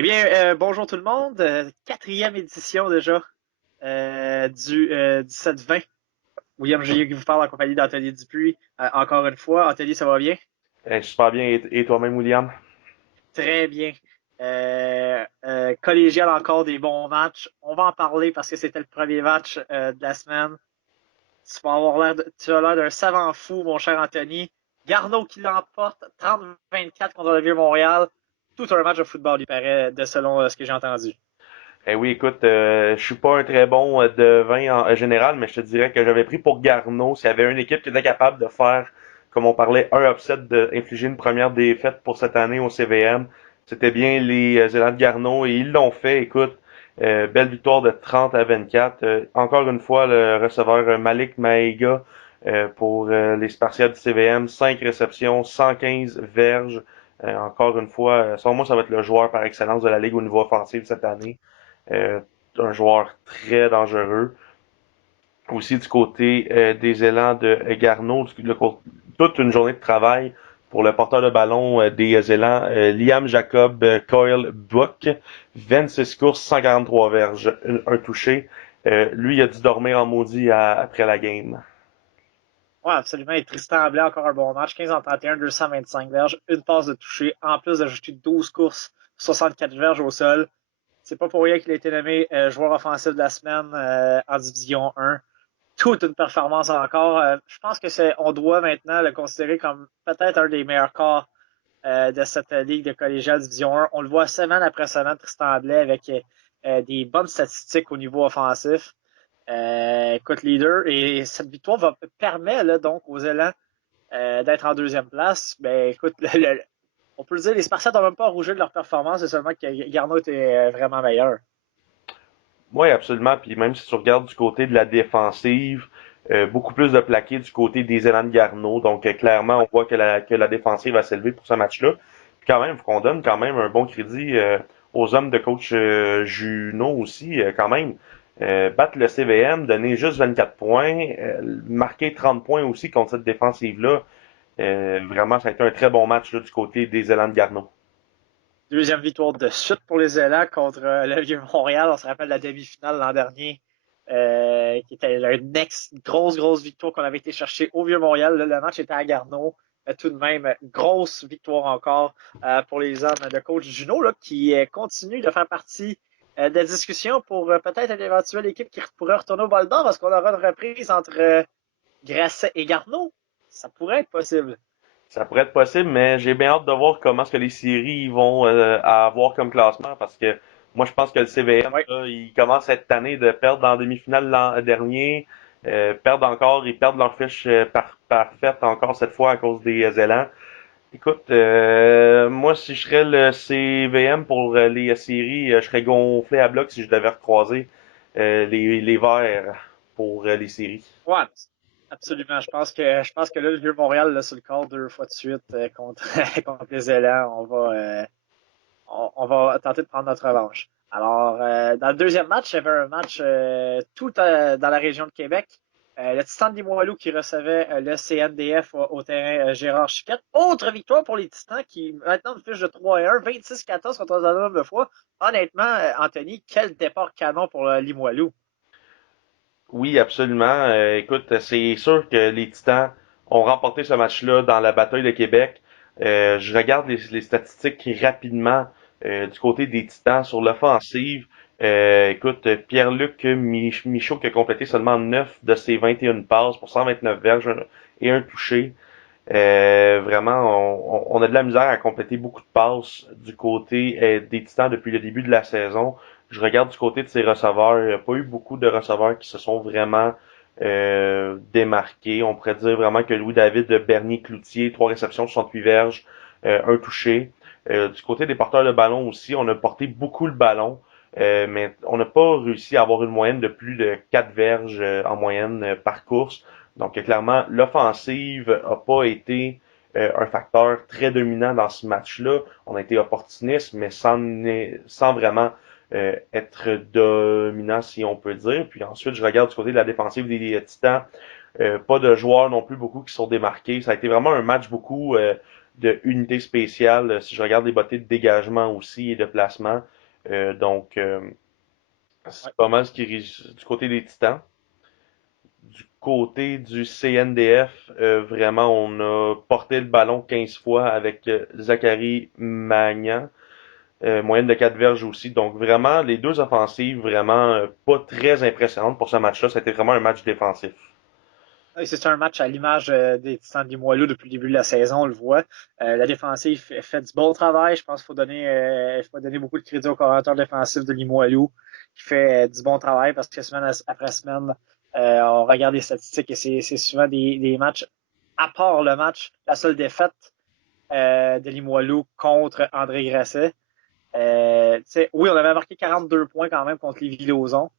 Eh bien, bonjour tout le monde. Quatrième édition déjà du 7-20. William Gilles qui vous parle en compagnie d'Anthony Dupuis. Encore une fois, Anthony, ça va bien? Super bien. Et toi-même, William? Très bien. Collégial encore des bons matchs. On va en parler parce que c'était le premier match de la semaine. Tu as l'air d'un savant fou, mon cher Anthony. Garneau qui l'emporte 30-24 contre le Vieux-Montréal. Tout un match de football, il paraît, de selon ce que j'ai entendu. Eh oui, écoute, je suis pas un très bon de vin en général, mais je te dirais que j'avais pris pour Garneau s'il y avait une équipe qui était capable de faire, comme on parlait, un upset, d'infliger une première défaite pour cette année au CVM. C'était bien les Élans de Garneau et ils l'ont fait. Écoute, belle victoire de 30-24. Encore une fois, le receveur Malik Maïga pour les Spartiates du CVM, 5 réceptions, 115 verges. Encore une fois, selon moi, ça va être le joueur par excellence de la Ligue au niveau offensif cette année. Euh, un joueur très dangereux. Aussi du côté des élans de Garneau, toute une journée de travail pour le porteur de ballon des élans, Liam Jacob Coyle Buck, 26 courses, 143 verges, un touché. Lui, il a dû dormir en maudit après la game. Ouais, absolument. Et Tristan Blais, encore un bon match. 15 en 31, 225 verges, une passe de toucher, en plus d'ajouter 12 courses, 64 verges au sol. C'est pas pour rien qu'il a été nommé joueur offensif de la semaine en Division 1. Toute une performance encore. Je pense que on doit maintenant le considérer comme peut-être un des meilleurs corps de cette ligue de collégiale Division 1. On le voit semaine après semaine, Tristan Blais, avec des bonnes statistiques au niveau offensif. Écoute, leader. Et cette victoire permet là, donc aux élans d'être en deuxième place. Ben, écoute, on peut le dire, les Spartiates n'ont même pas rougé de leur performance, c'est seulement que Garneau était vraiment meilleur. Oui, absolument. Puis même si tu regardes du côté de la défensive, beaucoup plus de plaqués du côté des élans de Garneau. Donc clairement, on voit que la défensive va s'élever pour ce match-là. Puis quand même, faut qu'on donne quand même un bon crédit aux hommes de coach Juno aussi, quand même. Battre le CVM, donner juste 24 points, marquer 30 points aussi contre cette défensive-là. Vraiment, ça a été un très bon match là, du côté des élans de Garneau. Deuxième victoire de suite pour les élans contre le Vieux-Montréal. On se rappelle la demi-finale l'an dernier, qui était une grosse victoire qu'on avait été chercher au Vieux-Montréal. Le match était à Garneau. Mais tout de même, grosse victoire encore pour les hommes de coach Juno, là, qui continue de faire partie des discussions pour peut-être une éventuelle équipe qui pourrait retourner au bol d'or parce qu'on aura une reprise entre Grasset et Garneau. Ça pourrait être possible. Ça pourrait être possible, mais j'ai bien hâte de voir comment est-ce que les séries vont avoir comme classement parce que moi je pense que le CVM, Oui. là, il commence cette année de perdre en demi-finale l'an dernier, perdre encore, ils perdent leur fiche parfaite encore cette fois à cause des élans. Écoute, moi si je serais le CVM pour les séries, je serais gonflé à bloc si je devais recroiser les Verts pour les séries. Ouais, absolument. Je pense que là, le Vieux-Montréal, là, sur le corps deux fois de suite contre, contre les élans, on va tenter de prendre notre revanche. Alors, dans le deuxième match, il y avait un match tout dans la région de Québec. Le Titan de Limoilou qui recevait le CNDF au terrain Gérard Chiquette. Autre victoire pour les Titans qui maintenant une fiche de 3-1, 26-14 contre un nombre de fois. Honnêtement, Anthony, quel départ canon pour Limoilou. Oui, absolument. Écoute, c'est sûr que les Titans ont remporté ce match-là dans la bataille de Québec. Je regarde les statistiques rapidement du côté des Titans sur l'offensive. Écoute, Pierre-Luc Michaud qui a complété seulement 9 de ses 21 passes pour 129 verges et un touché. Vraiment, on a de la misère à compléter beaucoup de passes du côté des Titans depuis le début de la saison. Je regarde du côté de ses receveurs. Il n'y a pas eu beaucoup de receveurs qui se sont vraiment démarqués. On pourrait dire vraiment que Louis-David Bernier-Cloutier, 3 réceptions, 68 verges, un touché. Du côté des porteurs de ballon aussi, on a porté beaucoup le ballon, mais on n'a pas réussi à avoir une moyenne de plus de 4 verges en moyenne par course. Donc clairement, l'offensive a pas été un facteur très dominant dans ce match-là. On a été opportuniste, mais sans vraiment être dominant, si on peut dire. Puis ensuite, je regarde du côté de la défensive des Titans. Pas de joueurs non plus beaucoup qui sont démarqués. Ça a été vraiment un match beaucoup de unités spéciales. Si je regarde les bottées de dégagement aussi et de placement, donc Ouais. c'est pas mal ce qui est du côté des Titans. Du côté du CNDF, vraiment, on a porté le ballon 15 fois avec Zachary Magnan, moyenne de 4 verges aussi. Donc vraiment, les deux offensives, vraiment pas très impressionnantes pour ce match-là. C'était vraiment un match défensif. Ouais, c'est un match à l'image des Titans de Limoilou depuis le début de la saison, on le voit. La défensive fait du bon travail. Je pense qu'il faut donner beaucoup de crédit au coordinateur défensif de Limoilou qui fait du bon travail parce que semaine après semaine, on regarde les statistiques et c'est souvent des matchs, à part le match, la seule défaite de Limoilou contre André Grasset. Oui, on avait marqué 42 points quand même contre les Villosons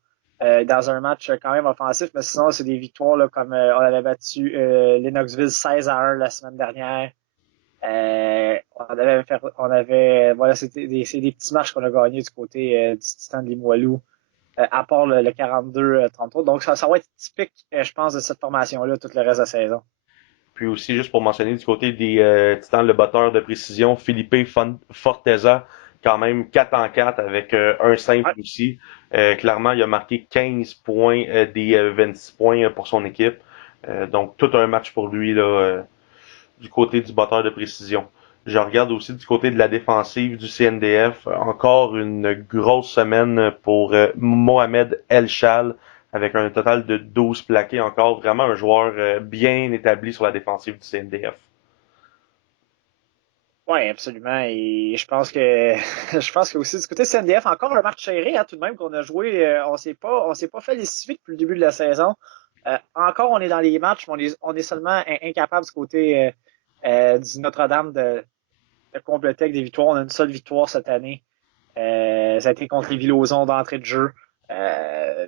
dans un match quand même offensif, mais sinon, c'est des victoires là, comme on avait battu Lennoxville 16-1 la semaine dernière. Voilà, c'est des petits matchs qu'on a gagnés du côté du Titan de Limoilou, à part le 42-33. Donc, ça va être typique, je pense, de cette formation-là tout le reste de la saison. Puis aussi, juste pour mentionner, du côté des Titans, le batteur de précision, Felipe Forteza, quand même 4 en 4 avec un simple Ouais. aussi. Clairement, il a marqué 15 points des 26 points pour son équipe. Donc, tout un match pour lui là, du côté du batteur de précision. Je regarde aussi du côté de la défensive du CNDF. Encore une grosse semaine pour Mohamed Elchal avec un total de 12 plaqués. Encore vraiment un joueur bien établi sur la défensive du CNDF. Oui, absolument. Et je pense que je pense que aussi du côté CNDF, encore un match serré, hein, tout de même qu'on a joué. On s'est pas fait les suites depuis le début de la saison. Encore, on est dans les matchs, mais on est seulement incapable du côté du Notre-Dame de compléter avec des victoires. On a une seule victoire cette année. Ça a été contre les Villosons d'entrée de jeu.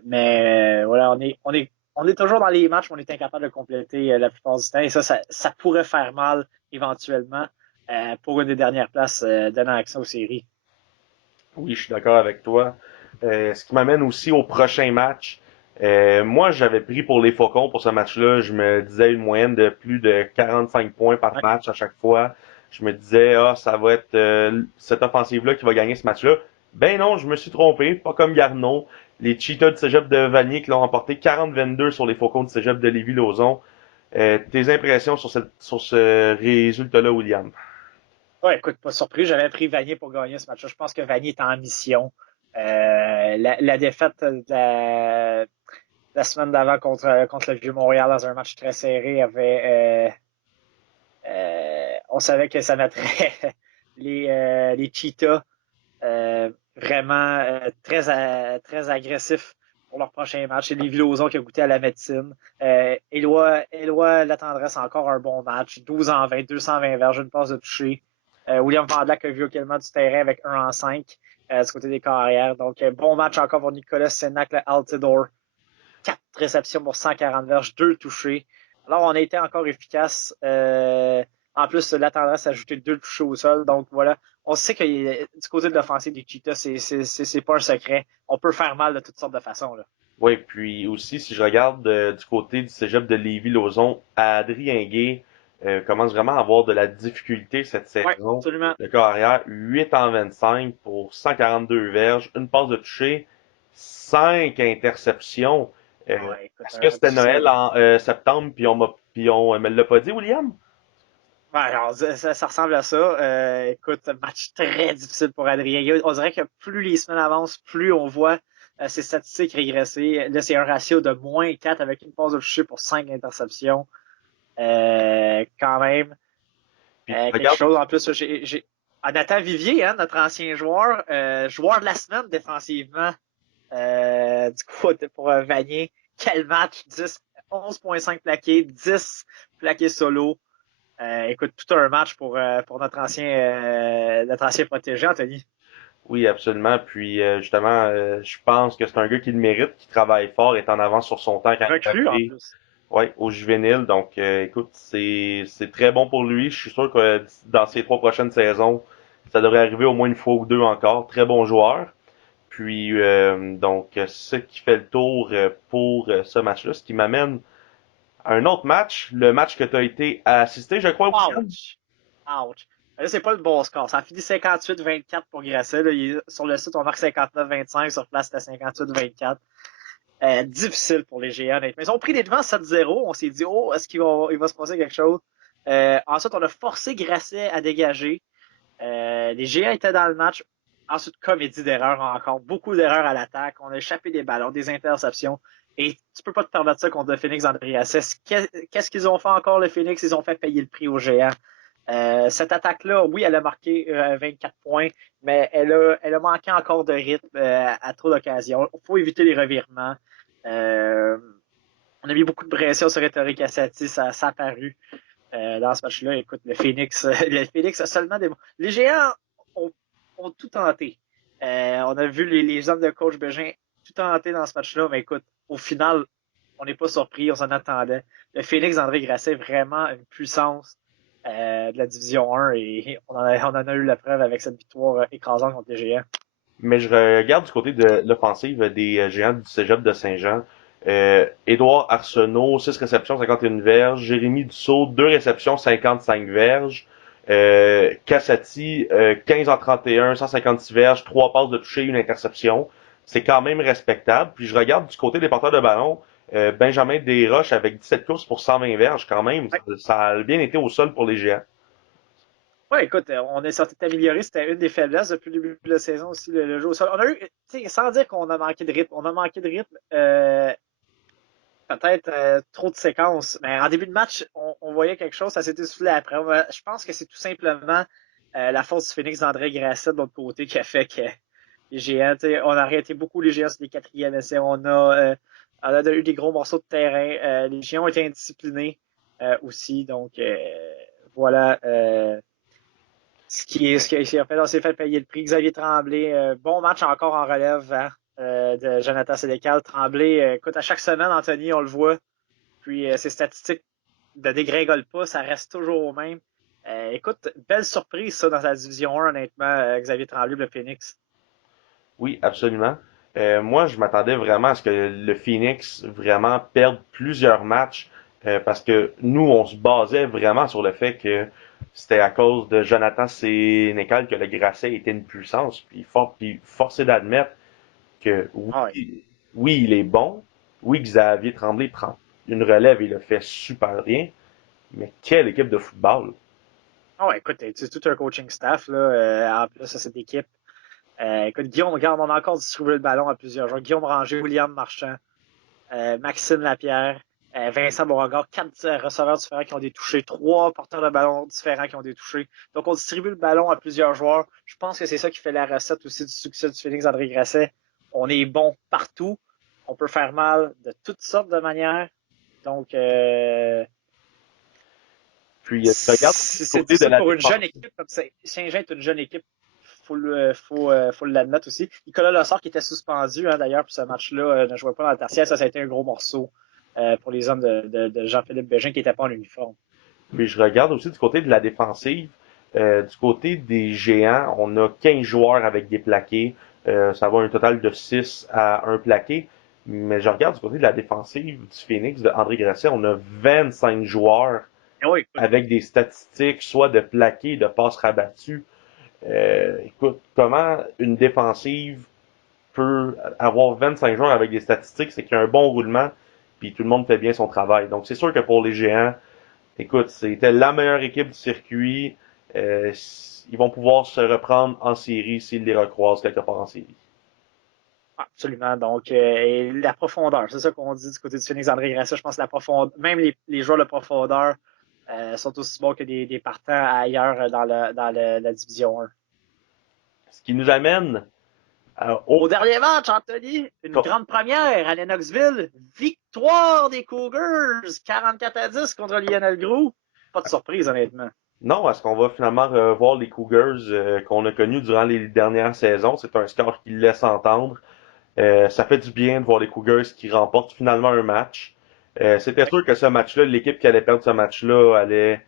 Mais voilà, on est toujours dans les matchs, mais on est incapable de compléter la plupart du temps. Et ça pourrait faire mal éventuellement pour une des dernières places donnant accès aux séries. Oui, je suis d'accord avec toi. Ce qui m'amène aussi au prochain match. Moi, j'avais pris pour les Faucons pour ce match-là. Je me disais une moyenne de plus de 45 points par Ouais. match à chaque fois. Je me disais, ah, ça va être cette offensive-là qui va gagner ce match-là. Ben non, je me suis trompé. Pas comme Garneau. Les Cheetahs du Cégep de Vanier qui l'ont emporté 40-22 sur les Faucons du Cégep de Lévis-Lauzon. Tes impressions sur ce résultat-là, William? Ouais, écoute, pas surpris. J'avais pris Vanier pour gagner ce match-là. Je pense que Vanier est en mission. La défaite la semaine d'avant contre le Vieux-Montréal dans un match très serré on savait que ça mettrait les Cheetahs vraiment très agressifs pour leur prochain match. C'est les Villosons qui ont goûté à la médecine. Éloi La Tendresse, encore un bon match. 12 en 20, 220 verges, une passe de toucher. William Vandelac a vu aucunement du terrain avec 1 en 5 du côté des carrières. Donc, bon match encore pour Nicolas Sénac, le Altidore. 4 réceptions pour 140 verges, 2 touchés. Alors, on a été encore efficace. En plus, la tendance à ajouter 2 touchés au sol. Donc, voilà. On sait que du côté de l'offensive des Cheetahs, c'est pas un secret. On peut faire mal de toutes sortes de façons, là. Oui, puis aussi, si je regarde du côté du cégep de Lévis-Lauzon, Adrien Gay commence vraiment à avoir de la difficulté cette Oui, saison. absolument. Le carrière, 8 en 25 pour 142 verges, une passe de toucher, 5 interceptions. Ah ouais, écoute, Est-ce que c'était Noël difficile. en septembre, puis on me l'a pas dit, William? Ouais, alors, ça ressemble à ça. Écoute, un match très difficile pour Adrien. On dirait que plus les semaines avancent, plus on voit ses statistiques régresser. Là, c'est un ratio de -4 avec une passe de toucher pour 5 interceptions. Quand même, Puis quelque regarde chose. aussi. En plus, Nathan Vivier, hein, notre ancien joueur, joueur de la semaine défensivement, du coup, pour Vanier. Quel match! 11,5 plaqués, 10 plaqués solo. Écoute, tout un match pour notre ancien protégé, Anthony. Oui, absolument. Puis justement, je pense que c'est un gars qui le mérite, qui travaille fort, est en avance sur son temps quand il est Recru, en arrivé. plus. Ouais, au juvénile. Donc, écoute, c'est très bon pour lui. Je suis sûr que dans ses 3 prochaines saisons, ça devrait arriver au moins une fois ou deux encore. Très bon joueur. Puis, donc, ce qui fait le tour pour ce match-là, ce qui m'amène à un autre match, le match que tu as été assisté, je crois, William. Ouch! Ouch! Là, c'est pas le bon score. Ça a fini 58-24 pour Grasset. Là. Sur le site, on marque 59-25. Sur place, c'était 58-24. Difficile pour les Géants, honnêtement. Ils ont pris les devants 7-0. On s'est dit, oh, est-ce il va se passer quelque chose? Ensuite, on a forcé Grasset à dégager. Les Géants étaient dans le match. Ensuite, comédie d'erreurs encore. Beaucoup d'erreurs à l'attaque. On a échappé des ballons, des interceptions. Et tu peux pas te permettre ça contre le Phoenix André Assess. Qu'est-ce qu'ils ont fait encore, le Phoenix? Ils ont fait payer le prix aux Géants. Cette attaque-là, oui, elle a marqué 24 points, mais elle a manqué encore de rythme à trop d'occasions. Il faut éviter les revirements. Euh, on a mis beaucoup de pression sur Ettore Cassati, ça a apparu dans ce match-là. Écoute, le Phoenix a seulement des. Les Géants ont, ont tout tenté. On a vu les hommes de coach Bégin tout tenter dans ce match-là, mais écoute, au final, on n'est pas surpris, on s'en attendait. Le Phoenix d'André Grasset est vraiment une puissance de la Division 1 et on en a eu la preuve avec cette victoire écrasante contre les Géants. Mais je regarde du côté de l'offensive des Géants du Cégep de Saint-Jean. Édouard Arsenault, 6 réceptions, 51 verges. Jérémy Dussault, 2 réceptions, 55 verges. Cassati, 15 en 31, 156 verges, 3 passes de toucher, une interception. C'est quand même respectable. Puis je regarde du côté des porteurs de ballon, Benjamin Desroches avec 17 courses pour 120 verges quand même. Ouais, Ça a bien été au sol pour les Géants. ouais, écoute, on est sorti d'améliorer. C'était une des faiblesses depuis le début de la saison aussi, le jeu au sol. On a eu, sans dire qu'on a manqué de rythme, on a manqué de rythme. Peut-être trop de séquences. Mais en début de match, on voyait quelque chose, ça s'est essoufflé après. Je pense que c'est tout simplement la force du Phoenix d'André Grasset de l'autre côté qui a fait que les Géants, on a arrêté beaucoup les Géants sur les quatrièmes essais. On a eu des gros morceaux de terrain. Les Géants ont été indisciplinés aussi. Donc voilà ce qui a fait. On s'est fait payer le prix. Xavier Tremblay, bon match encore en relève hein, de Jonathan Sénécal. Tremblay, écoute, à chaque semaine, Anthony, on le voit. Puis ses statistiques ne dégringolent pas, ça reste toujours au même. Écoute, belle surprise ça dans la division 1, honnêtement, Xavier Tremblay, le Phoenix. Oui, absolument. Moi, je m'attendais vraiment à ce que le Phoenix vraiment perde plusieurs matchs parce que nous, on se basait vraiment sur le fait que c'était à cause de Jonathan Sénécal que le Grasset était une puissance. Puis forcé d'admettre que Ah ouais. oui, il est bon. Oui, Xavier Tremblay prend une relève et le fait super bien. Mais quelle équipe de football! Ah ouais, écoute, c'est tout un coaching staff, là, en plus de cette équipe. Écoute, Guillaume, regarde, on a encore distribué le ballon à plusieurs joueurs. Guillaume Ranger, William Marchand, Maxime Lapierre, Vincent Beauregard, 4 receveurs différents qui ont des touchés, 3 porteurs de ballon différents qui ont des touchés. Donc, on distribue le ballon à plusieurs joueurs. Je pense que c'est ça qui fait la recette aussi du succès du Phoenix André Grasset. On est bon partout. On peut faire mal de toutes sortes de manières. Donc, Puis tu regardes aussi du c'est côté de difficile la pour une défense. jeune équipe comme ça. Saint-Jean est une jeune équipe. Faut l'admettre aussi. Nicolas Lessard qui était suspendu hein, d'ailleurs pour ce match-là ne jouait pas dans le tertiaire. Ça a été un gros morceau pour les hommes de Jean-Philippe Bégin qui n'étaient pas en uniforme. Puis je regarde aussi du côté de la défensive. Du côté des géants, on a 15 joueurs avec des plaqués. Ça va un total de 6 à un plaqué. Mais je regarde du côté de la défensive du Phoenix, de André Grasset, on a 25 joueurs Et oui, écoute, avec des statistiques, soit de plaqués, de passes rabattues. Écoute, comment une défensive peut avoir 25 joueurs avec des statistiques, c'est qu'il y a un bon roulement, puis tout le monde fait bien son travail. Donc c'est sûr que pour les géants, écoute, c'était la meilleure équipe du circuit. Euh, Ils vont pouvoir se reprendre en série s'ils les recroisent quelque part en série. absolument. Donc, et la profondeur, c'est ça qu'on dit du côté du Phoenix André Grasset. Je pense que la profondeur, même les joueurs de profondeur sont aussi bons que des partants ailleurs la division 1. Ce qui nous amène Au dernier match, Anthony, une grande première à Lennoxville. Victoire des Cougars, 44-10 contre Lionel Groux. Pas de surprise, honnêtement. non, est-ce qu'on va finalement revoir les Cougars qu'on a connus durant les dernières saisons? C'est un score qui laisse entendre. Ça fait du bien de voir les Cougars qui remportent finalement un match. C'était sûr que ce match-là, l'équipe qui allait perdre ce match-là allait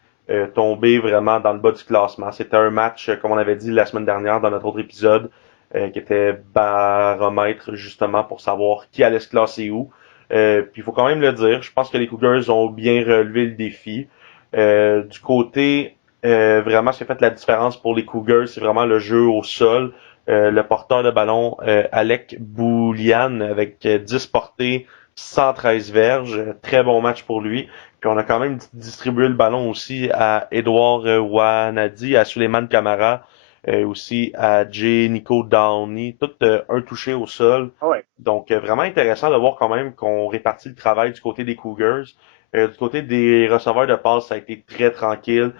tomber vraiment dans le bas du classement. C'était un match, comme on avait dit la semaine dernière dans notre autre épisode, qui était baromètre justement pour savoir qui allait se classer où. Puis il faut quand même le dire, je pense que les Cougars ont bien relevé le défi. Du côté Vraiment, ce qui a fait la différence pour les Cougars, c'est vraiment le jeu au sol. Le porteur de ballon, Alec Boulian, avec 10 portées, 113 verges. Très bon match pour lui. Puis on a quand même distribué le ballon aussi à Edouard Wanadi, à Suleiman Camara, aussi à J. Nico Downey. Tout un touché au sol. Ah ouais. Donc vraiment intéressant de voir quand même qu'on répartit le travail du côté des Cougars. Du côté des receveurs de passe, ça a été très tranquille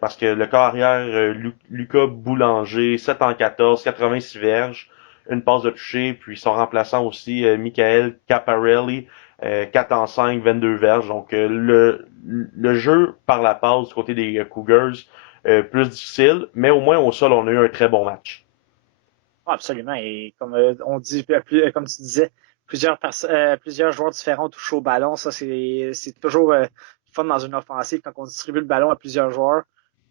parce que le corps arrière, Lucas Boulanger, 7 en 14, 86 verges, une passe de toucher, puis son remplaçant aussi, Michael Caparelli, 4 en 5, 22 verges. Donc le jeu par la passe du côté des Cougars, plus difficile, mais au moins au sol, on a eu un très bon match. Ah, absolument. Et comme on dit, comme tu disais, plusieurs joueurs différents touchent au ballon. Ça, c'est toujours fun dans une offensive quand on distribue le ballon à plusieurs joueurs.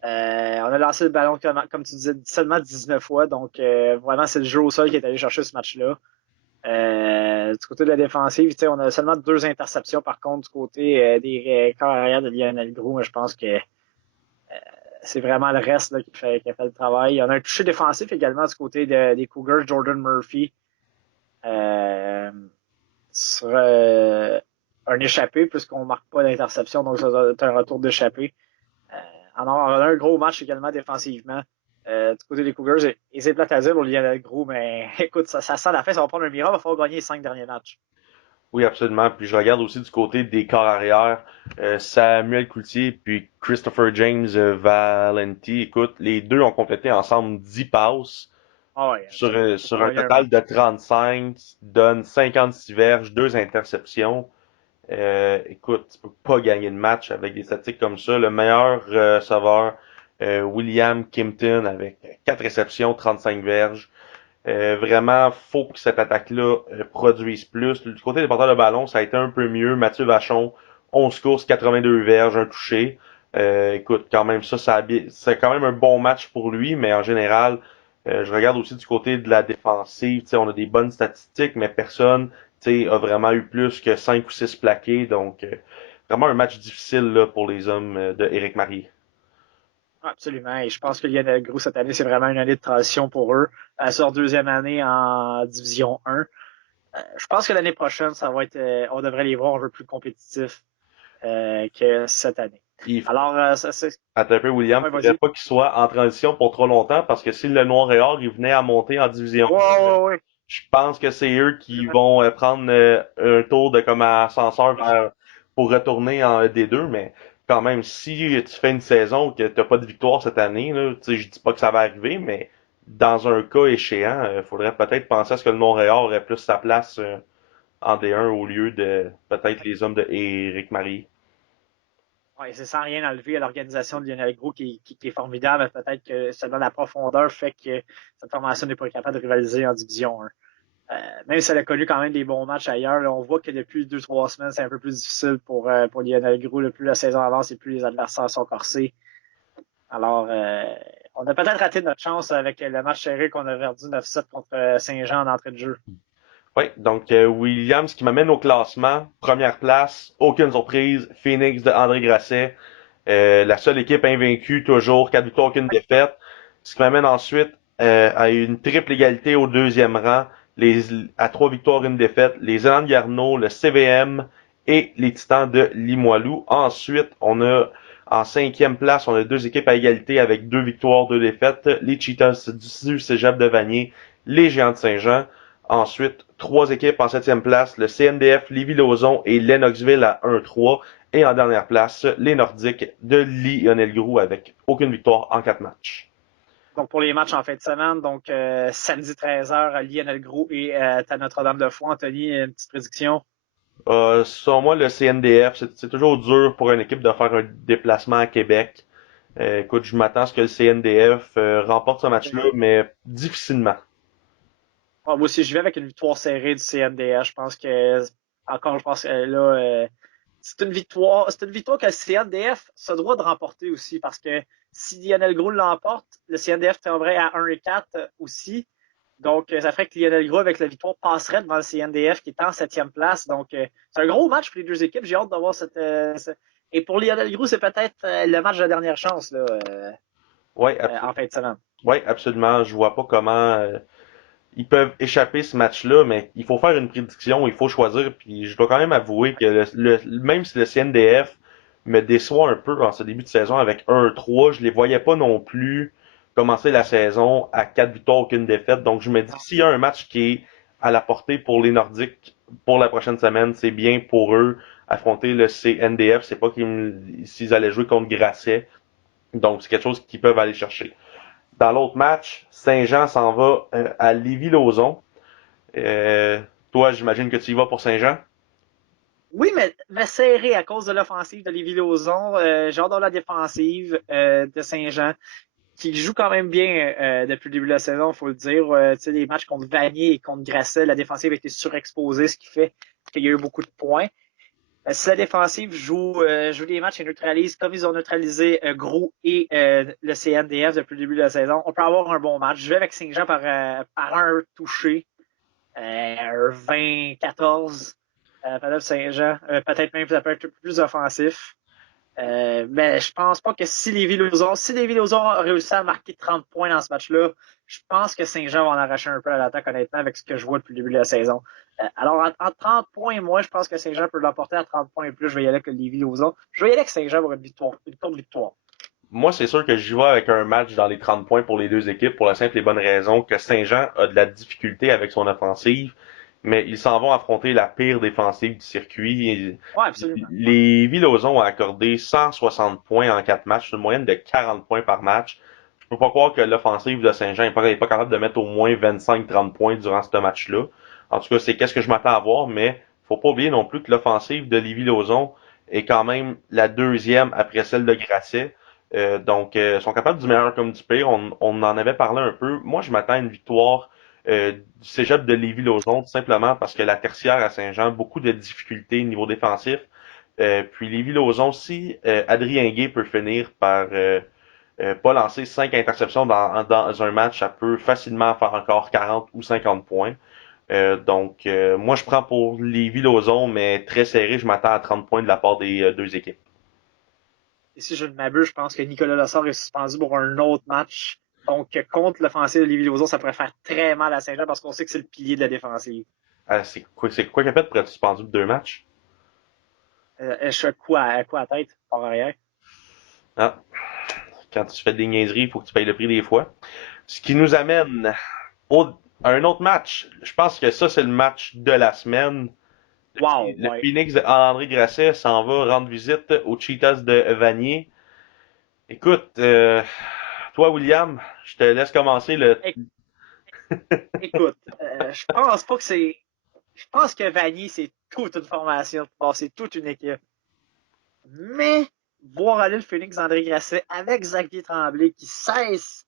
On a lancé le ballon, comme tu disais, seulement 19 fois. Donc, vraiment, c'est le jeu au sol qui est allé chercher ce match-là. Du côté de la défensive, on a seulement 2 interceptions. Par contre, du côté des corps arrière de Lionel Gros, je pense que c'est vraiment le reste là, qui a fait le travail. Il y en a un touché défensif également du côté des Cougars, Jordan Murphy, euh, sur un échappé, puisqu'on ne marque pas d'interception, donc ça doit être un retour d'échappé. Alors, on a un gros match également défensivement. Du côté des Cougars, et c'est plate à dire pour Lionel Gros, mais écoute, ça sent la fin, ça va prendre un miracle, il va falloir gagner les 5 derniers matchs. Oui, absolument. Puis je regarde aussi du côté des corps arrière, Samuel Coutier puis Christopher James Valenti. Écoute, les deux ont complété ensemble 10 passes Ah ouais, sur, absolument. Faut sur un gagner un total de match. 35, donnent 56 verges, 2 interceptions. Écoute, tu peux pas gagner de match avec des statistiques comme ça. Le meilleur receveur, William Kimpton, avec 4 réceptions, 35 verges. Vraiment, faut que cette attaque-là produise plus. Du côté des porteurs de ballon, ça a été un peu mieux. Mathieu Vachon, 11 courses, 82 verges, un touché. Écoute, quand même, c'est quand même un bon match pour lui, mais en général, je regarde aussi du côté de la défensive. On a des bonnes statistiques, mais personne a vraiment eu plus que 5 ou 6 plaqués. Donc, vraiment un match difficile là, pour les hommes de Éric Marie. Absolument. Et je pense que Lionel Gros, cette année, c'est vraiment une année de transition pour eux. À leur deuxième année en Division 1. Je pense que l'année prochaine, ça va être, on devrait les voir un peu plus compétitifs que cette année. Il Alors, ça, c'est. Attends un peu, William, Ouais, faudrait vas-y. pas qu'il soit en transition pour trop longtemps parce que si le Noir et Or il venait à monter en division Ouais, 1, ouais, ouais. je pense que c'est eux qui vont prendre un tour de comme ascenseur pour retourner en D2, mais quand même, si tu fais une saison que t'as pas de victoire cette année, là, tu sais, je dis pas que ça va arriver, mais dans un cas échéant, faudrait peut-être penser à ce que le Noir et Or aurait plus sa place en D1 au lieu de peut-être les hommes de Éric Marie. Ouais, c'est sans rien enlever à l'organisation de Lionel Gros qui est formidable. Peut-être que seulement la profondeur fait que cette formation n'est pas capable de rivaliser en Division 1. Même si elle a connu quand même des bons matchs ailleurs, là, on voit que depuis 2, 3 semaines, c'est un peu plus difficile pour Lionel Gros. Plus la saison avance et plus les adversaires sont corsés. Alors, on a peut-être raté notre chance avec le match serré qu'on a perdu 9-7 contre Saint-Jean en entrée de jeu. Oui, donc Williams qui m'amène au classement, première place, aucune surprise, Phoenix de André Grasset, la seule équipe invaincue toujours, 4 victoires, aucune défaite. Ce qui m'amène ensuite à une triple égalité au deuxième rang, à 3 victoires, une défaite, les Élans de Garneau, le CVM et les Titans de Limoilou. Ensuite, on a en cinquième place, on a deux équipes à égalité avec 2 victoires, 2 défaites, les Cheetahs du Cégep de Vanier, les Géants de Saint-Jean. Ensuite, trois équipes en septième place, le CNDF, Lévis-Lauzon et Lennoxville à 1-3. Et en dernière place, les Nordiques de Lionel Groux avec aucune victoire en 4 matchs. Donc, pour les matchs en fin de semaine, donc samedi 13h, Lionel Gros et à Notre-Dame-de-Foix. Anthony, une petite prédiction? Selon moi, le CNDF, c'est toujours dur pour une équipe de faire un déplacement à Québec. Écoute, je m'attends à ce que le CNDF remporte ce match-là, mais difficilement. Ah, moi aussi, je vais avec une victoire serrée du CNDH. Je pense que là, c'est une victoire que le CNDF se doit de remporter aussi parce que si Lionel Gros l'emporte, le CNDF tomberait à 1-4 aussi. Donc, ça ferait que Lionel Gros, avec la victoire, passerait devant le CNDF qui est en septième place. Donc, c'est un gros match pour les deux équipes. J'ai hâte de voir Et pour Lionel Groux, c'est peut-être le match de dernière chance là, Ouais, en fin de semaine. ouais, absolument. Je vois pas comment ils peuvent échapper ce match-là, mais il faut faire une prédiction, il faut choisir. Puis je dois quand même avouer que même si le CNDF me déçoit un peu en ce début de saison avec 1-3, je les voyais pas non plus commencer la saison à 4 victoires, aucune défaite. Donc je me dis, s'il y a un match qui est à la portée pour les Nordiques pour la prochaine semaine, c'est bien pour eux affronter le CNDF. C'est pas s'ils allaient jouer contre Grasset. Donc c'est quelque chose qu'ils peuvent aller chercher. Dans l'autre match, Saint-Jean s'en va à Lévis-Lauzon. Euh, Toi, j'imagine que tu y vas pour Saint-Jean. Oui, mais serré à cause de l'offensive de Lévis-Lauzon. J'adore la défensive de Saint-Jean, qui joue quand même bien depuis le début de la saison, il faut le dire. Tu sais, les matchs contre Vanier et contre Grasset, la défensive a été surexposée, ce qui fait qu'il y a eu beaucoup de points. Si la défensive joue des matchs et neutralise, comme ils ont neutralisé Gros et le CNDF depuis le début de la saison, on peut avoir un bon match. Je vais avec Saint-Jean par un touché, 20-14. Peut-être Saint-Jean, peut-être même ça peut être plus offensif. Mais je pense pas que si les Villosaures ont réussi à marquer 30 points dans ce match-là, je pense que Saint-Jean va en arracher un peu à l'attaque, honnêtement, avec ce que je vois depuis le début de la saison. Alors, en 30 points et moins, je pense que Saint-Jean peut l'emporter à 30 points et plus. Je vais y aller avec les Villosaures. Je vais y aller avec Saint-Jean pour une victoire, une courte victoire. Moi, c'est sûr que j'y vais avec un match dans les 30 points pour les deux équipes pour la simple et bonne raison que Saint-Jean a de la difficulté avec son offensive, mais ils s'en vont affronter la pire défensive du circuit. Ouais, absolument. Les Villosons ont accordé 160 points en 4 matchs, une moyenne de 40 points par match. Je peux pas croire que l'offensive de Saint-Jean est pas capable de mettre au moins 25-30 points durant ce match-là. En tout cas, c'est qu'est-ce que je m'attends à voir, mais faut pas oublier non plus que l'offensive de Lévis-Lauzon est quand même la deuxième après celle de Grasset. Donc, ils sont capables du meilleur comme du pire. On en avait parlé un peu. Moi, je m'attends à une victoire du cégep de Lévis-Lauzon, tout simplement parce que la tertiaire à Saint-Jean, beaucoup de difficultés au niveau défensif. Puis Lévis-Lauzon, si Adrien Gay peut finir par pas lancer 5 interceptions dans un match, ça peut facilement faire encore 40 ou 50 points. Donc, moi, je prends pour Lévis-Lauzon, mais très serré, je m'attends à 30 points de la part des deux équipes. Et si je ne m'abuse, je pense que Nicolas Lessard est suspendu pour un autre match. Donc, contre l'offensive de Lévis-Lauzon, ça pourrait faire très mal à Saint-Jean parce qu'on sait que c'est le pilier de la défensive. C'est quoi qu'il a fait pour être suspendu de deux matchs? Je quoi à tête, par arrière? Ah, quand tu fais des niaiseries, il faut que tu payes le prix des fois. Ce qui nous amène à un autre match. Je pense que ça, c'est le match de la semaine. Wow, Le ouais. Phoenix de André Grasset s'en va rendre visite aux Cheetahs de Vanier. Écoute, toi, William, je te laisse commencer le. Écoute, je pense pas que c'est. Je pense que Vanier, c'est toute une formation. Bon, c'est toute une équipe. Mais voir aller le Phoenix d'André Grasset avec Xavier Tremblay qui cesse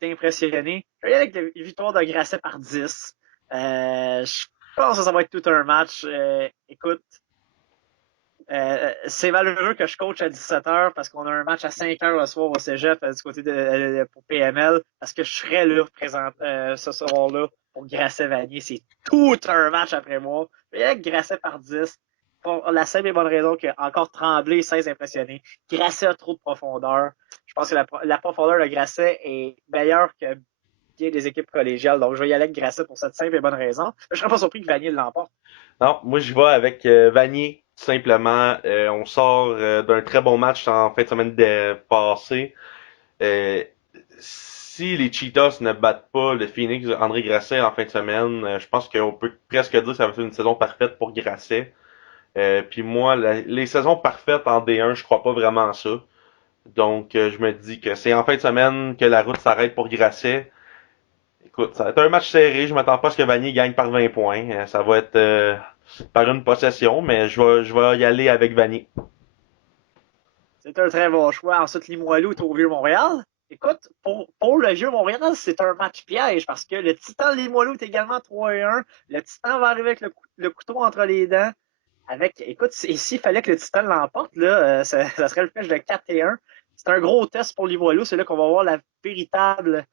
d'impressionner. Je vais y aller avec la victoire de Grasset par 10. Je pense que ça va être tout un match. Écoute, c'est malheureux que je coach à 17h parce qu'on a un match à 5h le soir au cégep du côté pour PML parce que je serais là présent ce soir-là pour Grasset-Vanier. C'est tout un match après moi. Mais avec Grasset par 10, pour la simple et bonne raison qu'il a encore Tremblay, 16 impressionné. Grasset a trop de profondeur. Je pense que la profondeur de Grasset est meilleure que bien des équipes collégiales. Donc, je vais y aller avec Grasset pour cette simple et bonne raison. Je serais pas surpris que Vanier l'emporte. Non, moi j'y vais avec Vanier, tout simplement. On sort d'un très bon match en fin de semaine passée. Euh, Si les Cheetahs ne battent pas le Phoenix de André Grasset en fin de semaine, je pense qu'on peut presque dire que ça va être une saison parfaite pour Grasset. Puis moi, les saisons parfaites en D1, je crois pas vraiment à ça. Donc, je me dis que c'est en fin de semaine que la route s'arrête pour Grasset. Écoute, ça va être un match serré. Je m'attends pas à ce que Vanier gagne par 20 points. Ça va être par une possession, mais je vais y aller avec Vanier. C'est un très bon choix. Ensuite, Limoilou est au Vieux-Montréal. Écoute, pour le Vieux-Montréal, c'est un match piège parce que le Titan Limoilou est également 3-1. Le Titan va arriver avec le couteau entre les dents. Écoute, s'il fallait que le Titan l'emporte, là, ça serait le piège de 4-1. C'est un gros test pour Limoilou. C'est là qu'on va voir la véritable,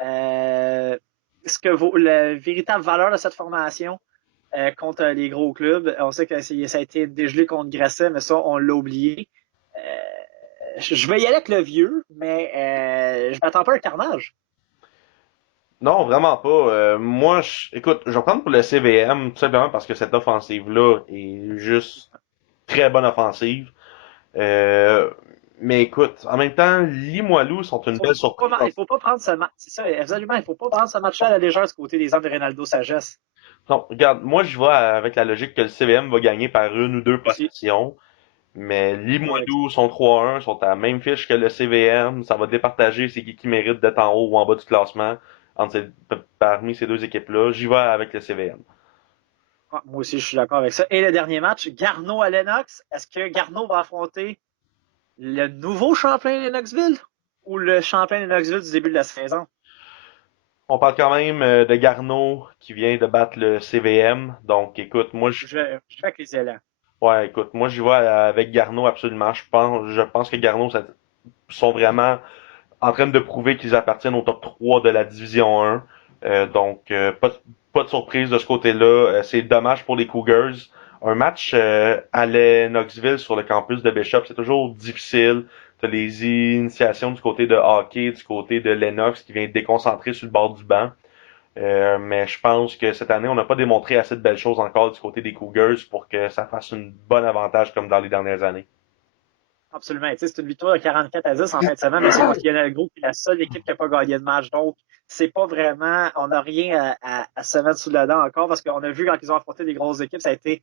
euh, la véritable valeur de cette formation contre les gros clubs. On sait que ça a été dégelé contre Grasset, mais ça, on l'a oublié. Je vais y aller avec le vieux, mais je m'attends pas à un carnage. Non, vraiment pas. Moi, écoute, je vais prendre pour le CVM, tout simplement parce que cette offensive-là est juste très bonne offensive. Euh, mais écoute, en même temps, Limoilou sont une belle surprise. Il faut pas prendre ce match. C'est ça, absolument. Il faut pas prendre ce match-là à la légère du côté des hommes de Ronaldo Sagesse. Non, regarde, moi je vais avec la logique que le CVM va gagner par une ou deux Aussi, possessions. Mais je vais avec ça. Limoilou sont 3-1, sont à la même fiche que le CVM. Ça va départager c'est qui mérite d'être en haut ou en bas du classement parmi ces deux équipes-là. J'y vais avec le CVM. Ah, moi aussi, je suis d'accord avec ça. Et le dernier match, Garneau à Lennox. Est-ce que Garneau va affronter le nouveau champion Lennoxville ou le champion Lennoxville du début de la saison? On parle quand même de Garneau qui vient de battre le CVM. Donc écoute, Je vais avec les élans. ouais, écoute, moi j'y vais avec Garneau absolument. Je pense que Garneau sont vraiment en train de prouver qu'ils appartiennent au top 3 de la division 1. Donc, pas de surprise de ce côté-là. C'est dommage pour les Cougars. Un match à Knoxville sur le campus de Bishop, c'est toujours difficile. T'as les initiations du côté de hockey, du côté de Lennox qui vient déconcentrer sur le bord du banc. Mais je pense que cette année, on n'a pas démontré assez de belles choses encore du côté des Cougars pour que ça fasse une bonne avantage comme dans les dernières années. Absolument. Tu sais, c'est une victoire de 44-10 en fin de semaine, mais c'est contre Lionel Gros qui est la seule équipe qui n'a pas gagné de match. Donc, c'est pas vraiment, on n'a rien à se mettre sous la dent encore parce qu'on a vu quand ils ont affronté des grosses équipes, ça a été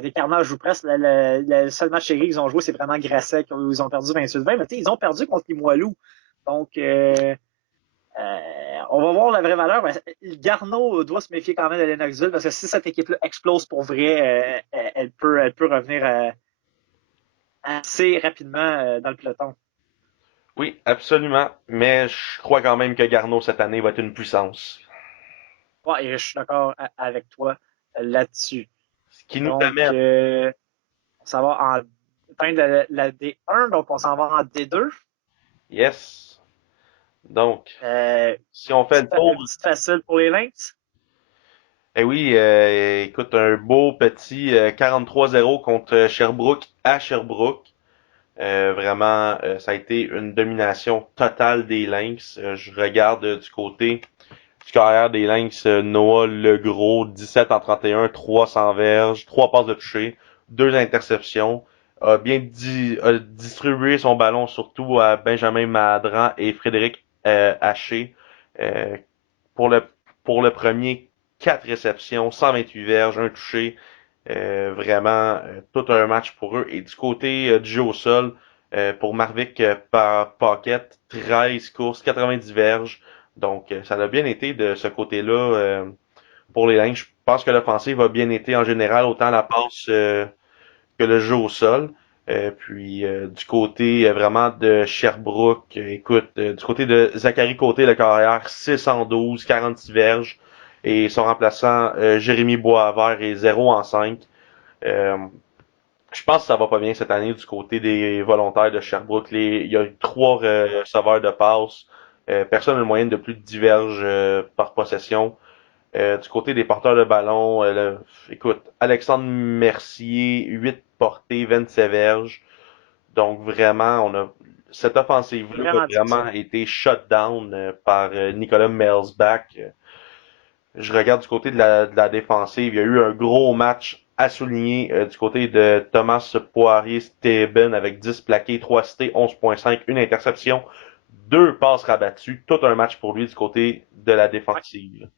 des carnages ou presque. Le seul match série qu'ils ont joué, c'est vraiment Grasset. Ils ont perdu 28-20, mais tu sais, ils ont perdu contre Limoilou. Donc, on va voir la vraie valeur. Mais Garneau doit se méfier quand même de Lennoxville parce que si cette équipe-là explose pour vrai, elle peut revenir assez rapidement dans le peloton. Oui, absolument. Mais je crois quand même que Garneau cette année va être une puissance. Ouais, et je suis d'accord avec toi là-dessus. Ce qui nous Donc, amène, on s'en va en fin de la D1, donc on s'en va en D2. yes. Donc, Euh, si on fait le tour, une petite facile pour les Lynx. eh oui, écoute, un beau petit 43-0 contre Sherbrooke à Sherbrooke. Vraiment, ça a été une domination totale des Lynx. Je regarde du côté du carrière des Lynx, Noah Legros, 17 en 31, 300 verges, 3 passes de toucher, 2 interceptions. A distribué son ballon surtout à Benjamin Madran et Frédéric Haché. Euh, pour le pour le premier, 4 réceptions, 128 verges, un touché. Vraiment, tout un match pour eux. Et du côté du jeu au sol, pour Marvick Paquette, 13 courses, 90 verges. Donc, ça a bien été de ce côté-là pour les Lynx. Je pense que l'offensive a bien été en général, autant la passe que le jeu au sol. Puis du côté vraiment de Sherbrooke, écoute, du côté de Zachary Côté, le carrière, 612, 46 verges. Et son remplaçant, Jérémy Boisvert, est 0 en 5. Euh, je pense que ça va pas bien cette année du côté des volontaires de Sherbrooke. Il y a eu 3 receveurs de passe. Personne n'a une moyenne de plus de 10 verges par possession. Du côté des porteurs de ballon, écoute, Alexandre Mercier, 8 portées, 27 verges. Donc vraiment, cette C'est offensive-là a vraiment vraiment difficile. été shut down par Nicolas Melsbach. Je regarde du côté de la défensive, il y a eu un gros match à souligner du côté de Thomas Poirier-Steben avec 10 plaqués, 3 cités, 11,5, une interception, 2 passes rabattues. Tout un match pour lui du côté de la Ouais. défensive.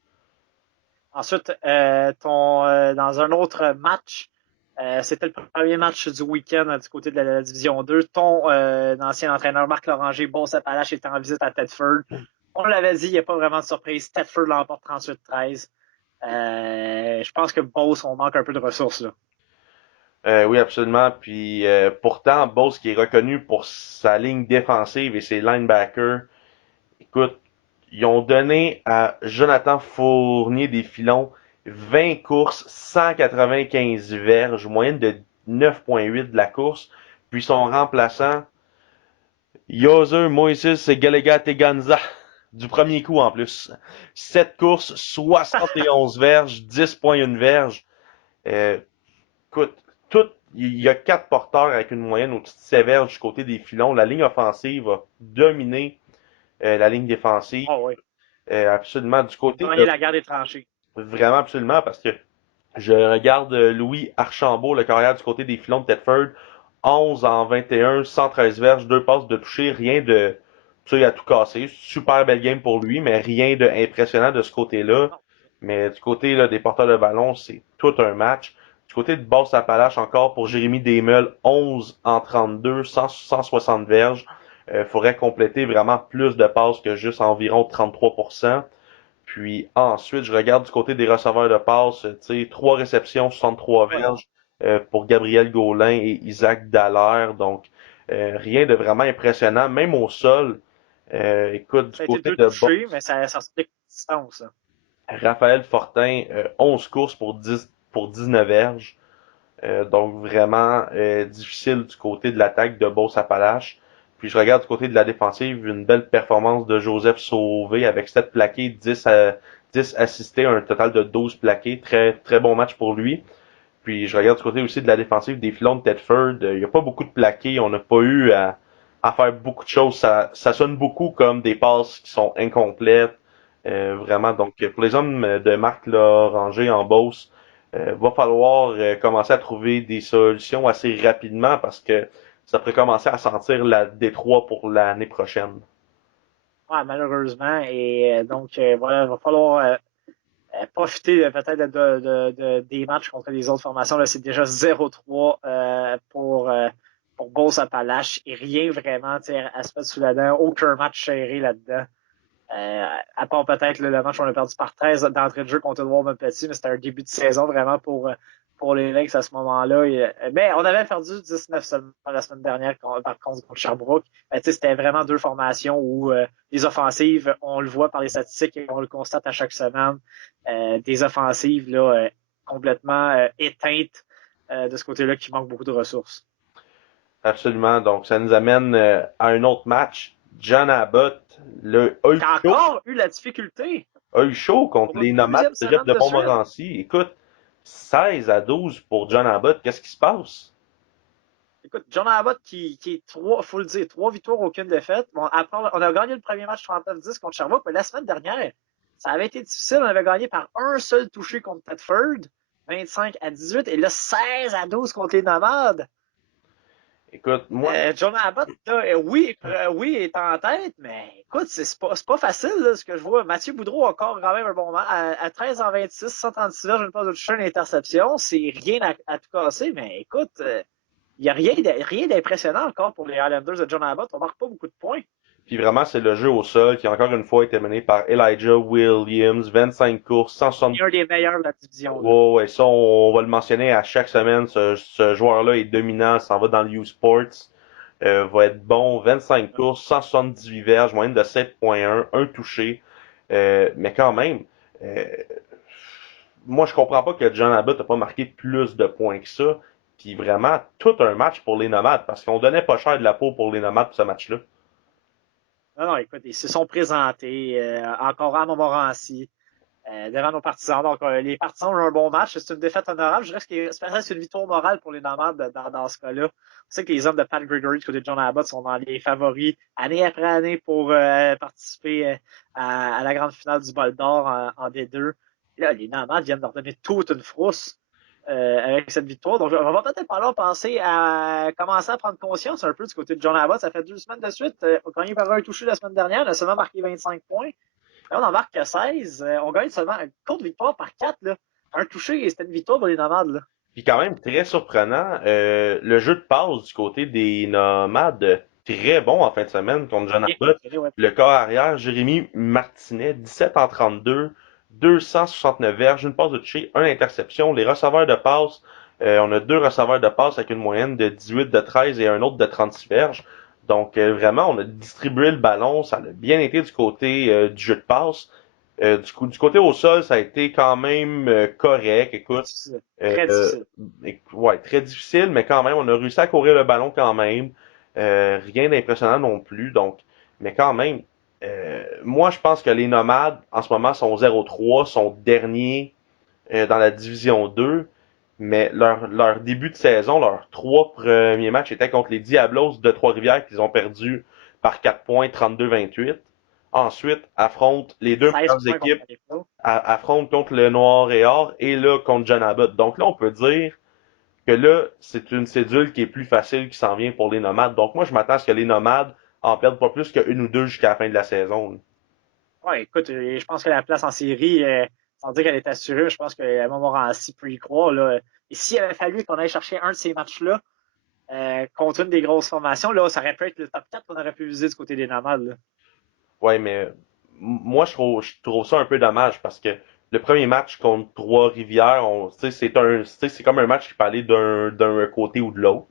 Ensuite, dans un autre match, c'était le premier match du week-end du côté de la Division 2. Ton ancien entraîneur Marc Loranger, Beauce Appalaches, était en visite à Tedford. On l'avait dit, il n'y a pas vraiment de surprise. Tedford l'emporte 38-13. Je pense que Beauce, on manque un peu de ressources là. Oui, absolument. Puis pourtant, Bose qui est reconnu pour sa ligne défensive et ses linebackers, écoute, ils ont donné à Jonathan Fournier des filons 20 courses, 195 verges, moyenne de 9,8 de la course. Puis son remplaçant, Yoser Moises Galega Teganza, du premier coup en plus. 7 courses, 71 verges, 10,1 verges. Euh, Écoute, tout il y a 4 porteurs avec une moyenne au-dessus de sévère du côté des filons. La ligne offensive a dominé la ligne défensive. Ah oui. Absolument. Du côté Gagner de la guerre des tranchées. vraiment absolument parce que je regarde Louis Archambault, le carrière du côté des filons de Thetford. 11 en 21, 113 verges, 2 passes de toucher, rien de, tu sais, à tout casser. Super belle game pour lui, mais rien de impressionnant de ce côté-là. Non. Mais du côté là, des porteurs de ballon, c'est tout un match. Du côté de Basse-Appalaches encore pour Jérémy Desmeules, 11 en 32, 160 verges. Faudrait compléter vraiment plus de passes que juste environ 33%. Puis ensuite, je regarde du côté des receveurs de passe, tu sais, 3 réceptions, 63 Ouais. verges pour Gabriel Gaulin et Isaac Dallaire. Donc, rien de vraiment impressionnant. Même au sol, écoute, du Ça a été côté deux de touchés, mais Beauce, ça explique la distance. Ça. Raphaël Fortin, 11 courses pour 19 verges. Donc vraiment difficile du côté de l'attaque de Beauce-Appalaches. Puis je regarde du côté de la défensive, une belle performance de Joseph Sauvé avec 7 plaqués, 10 assistés, un total de 12 plaqués. Très, très bon match pour lui. Puis je regarde du côté aussi de la défensive des Filons de Thetford. Il n'y a pas beaucoup de plaqués. On n'a pas eu à faire beaucoup de choses. Ça sonne beaucoup comme des passes qui sont incomplètes. Vraiment, donc pour les hommes de Marc Loranger en Beauce, va falloir commencer à trouver des solutions assez rapidement parce que ça pourrait commencer à sentir la Détroit pour l'année prochaine. Ouais, malheureusement. Et donc, voilà, il va falloir profiter peut-être des matchs contre les autres formations. Là, c'est déjà 0-3 pour Beauce-Appalaches et rien vraiment à se mettre sous la dent. Aucun match serré là-dedans. À part peut-être le match où on a perdu par 13 d'entrée de jeu contre Edouard Montpetit, mais c'était un début de saison vraiment pour les Legs à ce moment-là. Mais on avait perdu 19 seulement la semaine dernière par contre Sherbrooke. C'était vraiment deux formations où les offensives, on le voit par les statistiques et on le constate à chaque semaine, des offensives là, complètement éteintes de ce côté-là qui manque beaucoup de ressources. Absolument. Donc ça nous amène à un autre match. John Abbott, le a eu Qui a chaud, encore eu la difficulté a eu chaud contre pour une les Nomades deuxième du RIP semaine de de suite. Montmorency. Écoute, 16-12 pour John Abbott. Qu'est-ce qui se passe? Écoute, John Abbott qui est faut le dire, 3 victoires, aucune défaite. Bon, après, on a gagné le premier match 39-10 contre Sherbrooke, mais la semaine dernière, ça avait été difficile. On avait gagné par un seul touché contre Thetford, 25-18, et là, 16-12 contre les Nomades. Écoute, moi, John Abbott, là, oui, est en tête, mais écoute, c'est pas facile, là, ce que je vois. Mathieu Boudreau a encore quand même un bon match. À 13 en 26, 136 verges, une passe de toucher, une interception. C'est rien à tout casser, mais écoute, il n'y a rien d'impressionnant encore pour les Highlanders de John Abbott. On marque pas beaucoup de points. puis vraiment, c'est le jeu au sol qui, encore une fois, été mené par Elijah Williams, 25 courses, 160. C'est un des meilleurs de la division. Là. Ouais, ouais, ça, on va le mentionner à chaque semaine. Ce joueur-là est dominant, s'en va dans le U-Sports. Va être bon, 25 courses, 178 verges, moyenne de 7,1, un touché. Mais quand même, euh, moi, je comprends pas que John Abbott n'a pas marqué plus de points que ça. Puis vraiment, tout un match pour les Nomades, parce qu'on donnait pas cher de la peau pour les Nomades pour ce match-là. Non, non, écoute, ils se sont présentés encore à Montmorency devant nos partisans. Donc, les partisans ont eu un bon match. C'est une défaite honorable. Je reste que c'est une victoire morale pour les Nomades dans ce cas-là. On sait que les hommes de Pat Gregory du côté de John Abbott sont dans les favoris année après année pour participer à la grande finale du Bol d'Or en D2. Et là, les Nomades viennent leur donner toute une frousse. Avec cette victoire. Donc, on va peut-être pas alors penser à commencer à prendre conscience un peu du côté de John Abbott. Ça fait 2 semaines de suite. On a gagné par un touché la semaine dernière. On a seulement marqué 25 points. Là, on en marque que 16. On gagne seulement une courte victoire par 4. Là. Un touché et c'était une victoire pour les Nomades. Là. Puis quand même très surprenant, le jeu de passe du côté des Nomades, très bon en fin de semaine contre John Bien Abbott. fonctionné, ouais. Le corps arrière, Jérémy Martinet, 17 en 32, 269 verges, une passe de toucher, une interception. Les receveurs de passe, on a 2 receveurs de passe avec une moyenne de 18 de 13 et un autre de 36 verges. Donc vraiment, on a distribué le ballon, ça a bien été du côté du jeu de passe. Du côté au sol, ça a été quand même correct. Écoute, Difficile. euh, Très euh, difficile. ouais, très difficile, mais quand même, on a réussi à courir le ballon quand même. Rien d'impressionnant non plus. Donc, mais quand même, moi, je pense que les Nomades, en ce moment, sont 0-3, sont derniers dans la division 2. Mais leur début de saison, leurs 3 premiers matchs étaient contre les Diablos de Trois-Rivières qu'ils ont perdu par 4 points, 32-28. Ensuite, affrontent les deux 16 meilleures points contre équipes, Valleyfield. affrontent contre le Noir et Or et là contre John Abbott. Donc là, on peut dire que là, c'est une cédule qui est plus facile qui s'en vient pour les Nomades. Donc moi, je m'attends à ce que les Nomades en perdent pas plus qu'une ou deux jusqu'à la fin de la saison. Ouais, écoute, je pense que la place en série, sans dire qu'elle est assurée, je pense que Montmorency peut y croire. Là. Et s'il avait fallu qu'on aille chercher un de ces matchs-là contre une des grosses formations, là, ça aurait pu être le top 4 qu'on aurait pu viser du côté des Nomades. Là. Ouais, mais moi, je trouve ça un peu dommage parce que le premier match contre Trois-Rivières, c'est comme un match qui peut aller d'un côté ou de l'autre.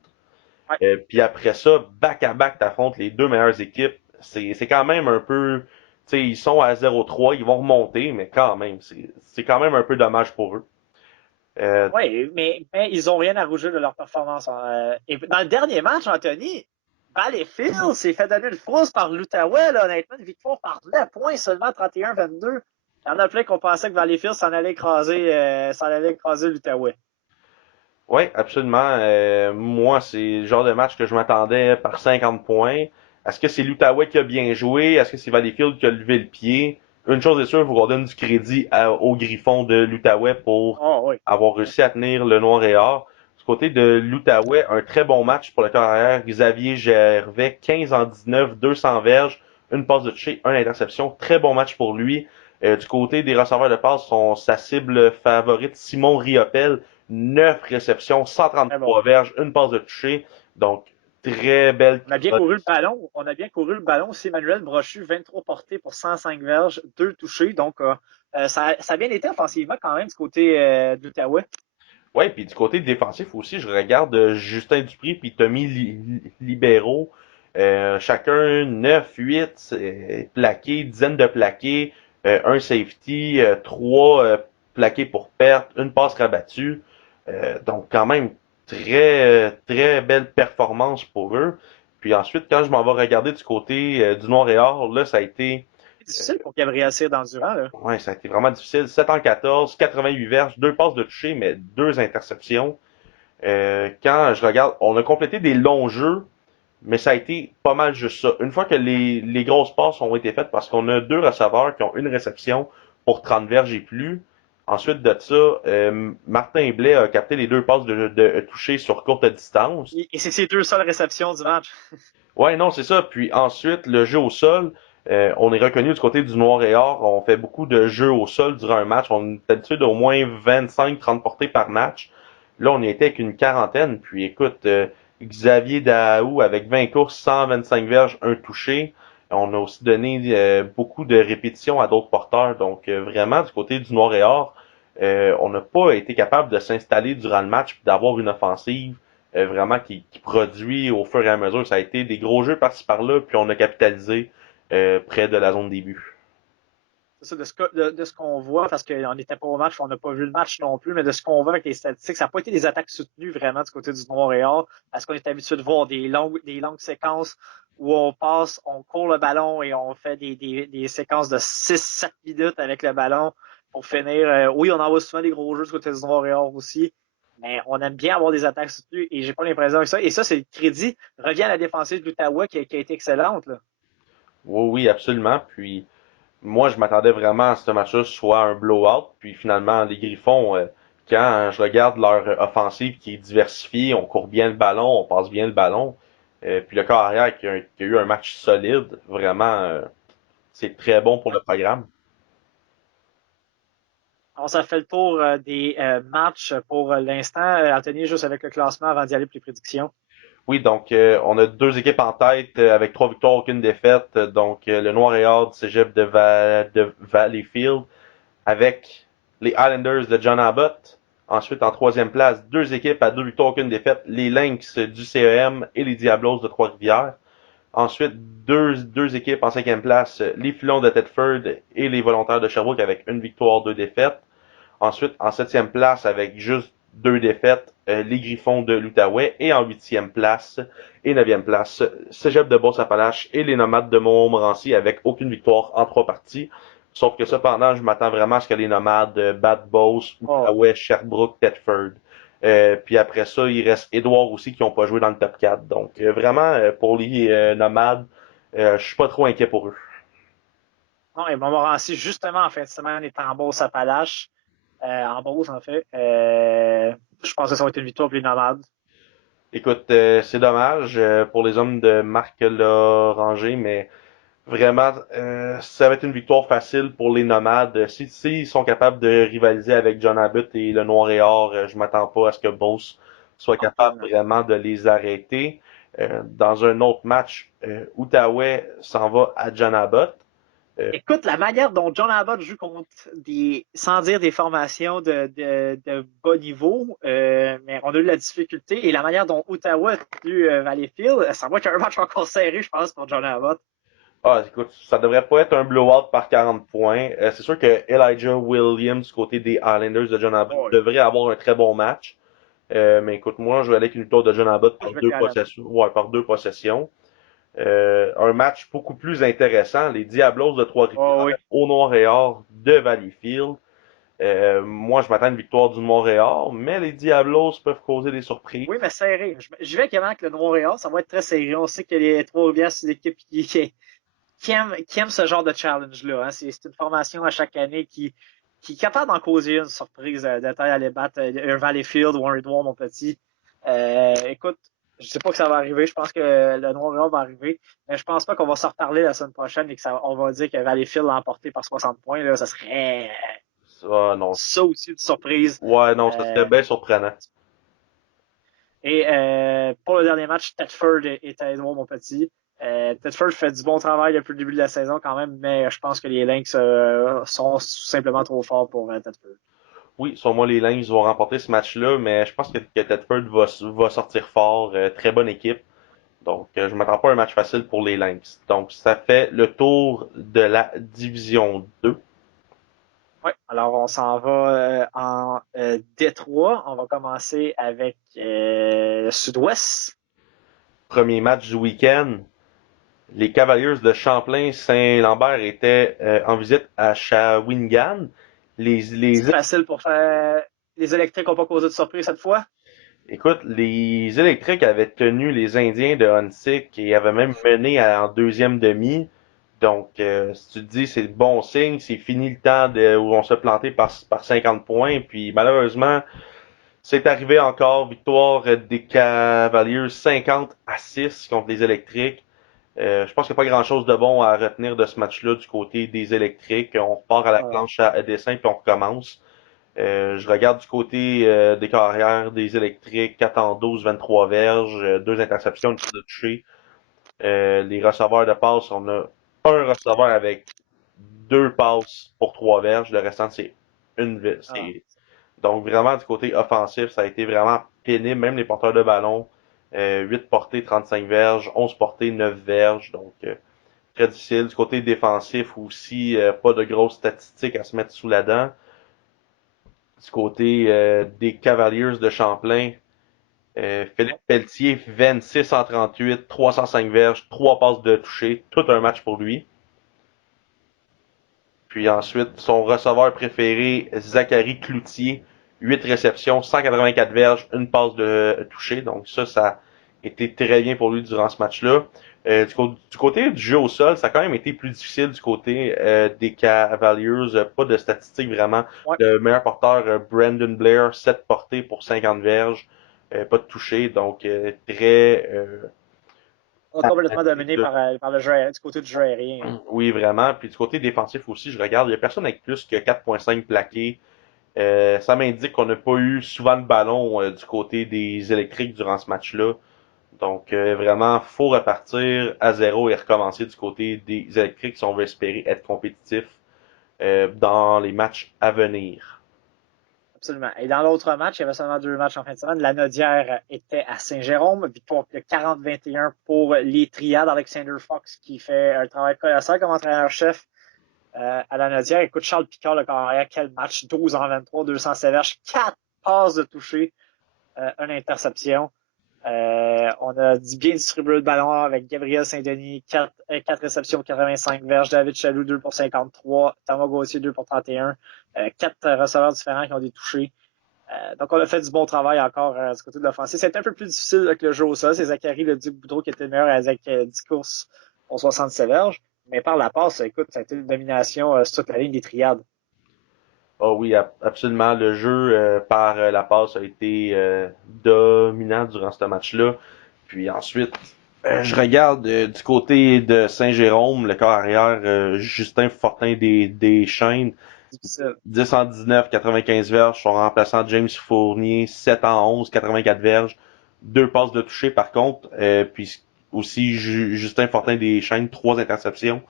Ouais, Puis après ça, back à back, t'affrontes les deux meilleures équipes. C'est quand même un peu, ils sont à 0-3, ils vont remonter, mais quand même, c'est quand même un peu dommage pour eux. Euh, ouais mais ils n'ont rien à rougir de leur performance. Et dans le dernier match, Anthony, Valleyfield s'est fait donner une frousse par l'Outaouais, là, honnêtement, une victoire par 2 points seulement, 31-22. Il y en a plein qu'on pensait que Valleyfield s'en allait écraser l'Outaouais. Ouais, absolument. Moi, c'est le genre de match que je m'attendais par 50 points. Est-ce que c'est l'Outaouais qui a bien joué? Est-ce que c'est Valleyfield qui a levé le pied? Une chose est sûre, il faut qu'on donne du crédit aux Griffons de l'Outaouais pour Oh, oui. avoir réussi à tenir le Noir et Or. Du côté de l'Outaouais, un très bon match pour le carrière. Xavier Gervais, 15 en 19, 200 verges, une passe de toucher, une interception. Très bon match pour lui. Du côté des receveurs de passe, sa cible favorite, Simon Riopel, 9 réceptions, Très bon. 133 verges, une passe de toucher. Donc, très belle On a bien couru le ballon. On a bien couru le ballon aussi. Emmanuel Brochu, 23 portées pour 105 verges, 2 touchés. Donc, ça a bien été offensivement quand même du côté de l'Outaouais. Ouais, puis du côté défensif aussi, je regarde Justin Dupri puis Tommy Libéraux. Chacun 9, 8 plaqués, dizaines de plaqués, un safety, 3 plaqués pour perte, une passe rabattue. Donc quand même très belle performance pour eux. Puis ensuite, quand je m'en vais regarder du côté du Noir et Or, là, ça a été C'est difficile pour Gabriel Cyr-Dandurand, là. ouais, ça a été vraiment difficile. 7 en 14, 88 verges, 2 passes de toucher, mais 2 interceptions. Quand je regarde, on a complété des longs jeux, mais ça a été pas mal juste ça. Une fois que les grosses passes ont été faites, parce qu'on a deux receveurs qui ont une réception pour 30 verges et plus. Ensuite de ça, Martin Blais a capté les deux passes de toucher sur courte distance. Et c'est ses 2 seules réceptions du match. Ouais, non, c'est ça. Puis ensuite, le jeu au sol, on est reconnu du côté du Noir et Or. On fait beaucoup de jeux au sol durant un match. On est habitué d'au moins 25-30 portées par match. Là, on était avec une quarantaine. Puis écoute, Xavier Daou avec 20 courses, 125 verges, un touché. On a aussi donné beaucoup de répétitions à d'autres porteurs. Donc vraiment, du côté du Noir et Or, on n'a pas été capable de s'installer durant le match et d'avoir une offensive vraiment qui produit au fur et à mesure. Ça a été des gros jeux par-ci par-là, puis on a capitalisé près de la zone début. C'est ça, de ce qu'on voit, parce qu'on n'était pas au match, on n'a pas vu le match non plus, mais de ce qu'on voit avec les statistiques, ça n'a pas été des attaques soutenues vraiment du côté du Noir et Or, parce qu'on est habitué de voir des longues séquences où on passe, on court le ballon et on fait des séquences de 6-7 minutes avec le ballon pour finir. Oui, on envoie souvent des gros jeux du côté du Noir et Or aussi, mais on aime bien avoir des attaques soutenues et j'ai pas l'impression que ça. Et ça, c'est le crédit revient à la défensive de l'Outaouais qui a été excellente. Là. Oui, oui, absolument. Puis moi, je m'attendais vraiment à ce match-là soit un blowout. Puis finalement, les Griffons, quand je regarde leur offensive qui est diversifiée, on court bien le ballon, on passe bien le ballon. Puis le corps arrière qui a eu un match solide, vraiment, c'est très bon pour le programme. On s'est fait le tour des matchs pour l'instant. Anthony, juste avec le classement avant d'y aller pour les prédictions. Oui, donc on a deux équipes en tête avec 3 victoires, aucune défaite. Donc le Noir et Or du Cégep de Valleyfield avec les Islanders de John Abbott. Ensuite, en troisième place, deux équipes à 2 victoires, aucune défaite, les Lynx du CEM et les Diablos de Trois-Rivières. Ensuite, deux équipes en cinquième place, les Filons de Thetford et les Volontaires de Sherbrooke avec 1 victoire, 2 défaites. Ensuite, en septième place, avec juste 2 défaites, les Griffons de l'Outaouais. Et en huitième place et neuvième place, Cégep de Beauce-Appalaches et les Nomades de Montmorency avec aucune victoire en 3 parties. Sauf que cependant, je m'attends vraiment à ce que les Nomades battent Beauce, Oh, Outaouais, Sherbrooke, Thetford. Puis après ça, il reste Édouard aussi qui n'ont pas joué dans le top 4. Donc vraiment, pour les nomades, je suis pas trop inquiet pour eux. Non, et Montmorency, justement, en fin de semaine, est en Beauce à Palache. En Beauce, en fait. Je pense que ça va être une victoire pour les nomades. Écoute, c'est dommage pour les hommes de Marc Loranger, mais vraiment, ça va être une victoire facile pour les nomades. S'ils sont capables de rivaliser avec John Abbott et le Noir et Or, je m'attends pas à ce que Beauce soit capable Absolument. vraiment de les arrêter. Dans un autre match, Outaouais s'en va à John Abbott. Écoute, la manière dont John Abbott joue contre sans dire des formations de bas niveau, mais on a eu la difficulté, et la manière dont Ottawa a tenu Valleyfield, ça va être un match encore serré, je pense, pour John Abbott. Ah, écoute, ça devrait pas être un blowout par 40 points. C'est sûr que Elijah Williams, du côté des Islanders de John Abbott, Oh, devrait avoir un très bon match. Mais écoute, moi, je vais aller avec une victoire de John Abbott je par vais deux être Allen. possessions. Ouais, par deux possessions. Un match beaucoup plus intéressant, les Diablos de Oh, Trois-Rivières oui. au Noir-et-Or de Valleyfield. Moi, je m'attends à une victoire du Montréal, mais les Diablos peuvent causer des surprises. Oui, mais serré. Je vais également avec le Noir-et-Or, ça va être très serré. On sait que les Trois-Rivières, c'est une équipe qui aime ce genre de challenge-là. Hein. C'est une formation à chaque année qui est capable d'en causer une surprise de taille à aller battre un Valleyfield ou un Edouard, mon petit. Écoute, je sais pas que ça va arriver. Je pense que le Noir va arriver. Mais je pense pas qu'on va se reparler la semaine prochaine et on va dire que Valleyfield l'a emporté par 60 points. Là, ça serait Ah, non. ça aussi une surprise. Ouais, non, ça serait Euh, bien surprenant. et pour le dernier match, Tedford est à Edouard, mon petit. Tedford fait du bon travail depuis le début de la saison quand même, mais je pense que les Lynx sont simplement trop forts pour Tedford. Oui, sur moi, les Lynx vont remporter ce match-là, mais je pense que Tedford va sortir fort. Très bonne équipe. Donc, je m'attends pas à un match facile pour les Lynx. Donc, ça fait le tour de la division 2. Ouais, alors on s'en va en Détroit. On va commencer avec le Sud-Ouest. Premier match du week-end. Les Cavaliers de Champlain-Saint-Lambert étaient en visite à Shawinigan. Les, C'est facile pour faire. Les électriques n'ont pas causé de surprise cette fois. écoute, les électriques avaient tenu les Indiens de Huntsic et avaient même mené en deuxième demi. Donc, si tu te dis c'est bon signe, c'est fini le temps où on s'est planté par 50 points. Puis malheureusement, c'est arrivé encore. Victoire des Cavaliers 50-6 contre les électriques. Je pense qu'il n'y a pas grand-chose de bon à retenir de ce match-là du côté des électriques. On repart à la Ah, planche à dessin puis on recommence. Je regarde du côté des carrières des électriques, 4 en 12, 23 verges, deux interceptions, une de toucher. Les receveurs de passes, on a un receveur avec deux passes pour trois verges, le restant c'est ah. donc vraiment du côté offensif, ça a été vraiment pénible, même les porteurs de ballon, 8 portées, 35 verges, 11 portées, 9 verges, donc très difficile. Du côté défensif aussi, pas de grosses statistiques à se mettre sous la dent. Du côté des Cavaliers de Champlain, Philippe Pelletier, 26 en 38, 305 verges, 3 passes de toucher, tout un match pour lui. Puis ensuite, son receveur préféré, Zachary Cloutier, 8 réceptions, 184 verges, une passe de toucher. Donc ça a été très bien pour lui durant ce match-là. Du côté du jeu au sol, ça a quand même été plus difficile du côté des Cavaliers. Pas de statistiques vraiment. Ouais, Le meilleur porteur, Brandon Blair, 7 portées pour 50 verges. Pas de toucher. Donc très on a complètement dominé là. par le jeu, du côté du jeu aérien. Hein. Oui, vraiment. Puis du côté défensif aussi, je regarde, il n'y a personne avec plus que 4,5 plaqués. Ça m'indique qu'on n'a pas eu souvent de ballon du côté des électriques durant ce match-là. Donc vraiment, faut repartir à zéro et recommencer du côté des électriques si on veut espérer être compétitif dans les matchs à venir. Absolument. Et dans l'autre match, il y avait seulement deux matchs en fin de semaine. La Nodière était à Saint-Jérôme. Victoire de 40-21 pour les Triades. Alexander Fox qui fait un travail colossal comme entraîneur-chef à la Nodière. Écoute, Charles Picard, le carrière, quel match. 12 en 23, 200 verges, 4 passes de toucher, une interception. On a bien distribué le ballon avec Gabriel Saint-Denis, 4 réceptions, 85 verges. David Chaloux, 2 pour 53. Thomas Gauthier, 2 pour 31. 4 receveurs différents qui ont des touchés. Donc, on a fait du bon travail encore du côté de l'offensive. C'était un peu plus difficile avec le jeu au sol. C'est Zachary le Duc Boudreau qui était le meilleur avec 10 courses pour 67 verges. Mais par la passe, écoute, ça a été une domination sur toute la ligne des triades. Ah oui, absolument. Le jeu par la passe a été dominant durant ce match-là. Puis ensuite, je regarde du côté de Saint-Jérôme, le corps arrière, Justin Fortin des Chênes, Difficile. 10 en 19, 95 verges, son remplaçant James Fournier, 7 en 11, 84 verges, deux passes de toucher par contre, puis aussi Justin Fortin des Chênes, trois interceptions.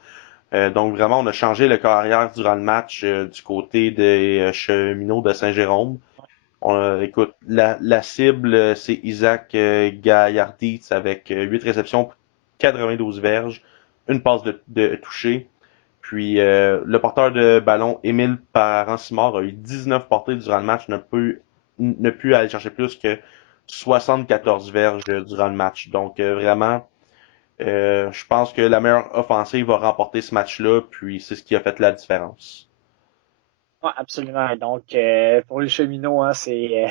Donc vraiment, on a changé le corps arrière durant le match du côté des cheminots de Saint-Jérôme. Écoute, la cible, c'est Isaac Gaillarditz avec 8 réceptions, 92 verges, une passe de toucher. Puis le porteur de ballon, Émile Parent-Simard, a eu 19 portées durant le match, ne pu aller chercher plus que 74 verges durant le match. Donc vraiment, je pense que la meilleure offensive va remporter ce match-là, puis c'est ce qui a fait la différence. Ouais, absolument. Donc, pour les cheminots, hein, c'est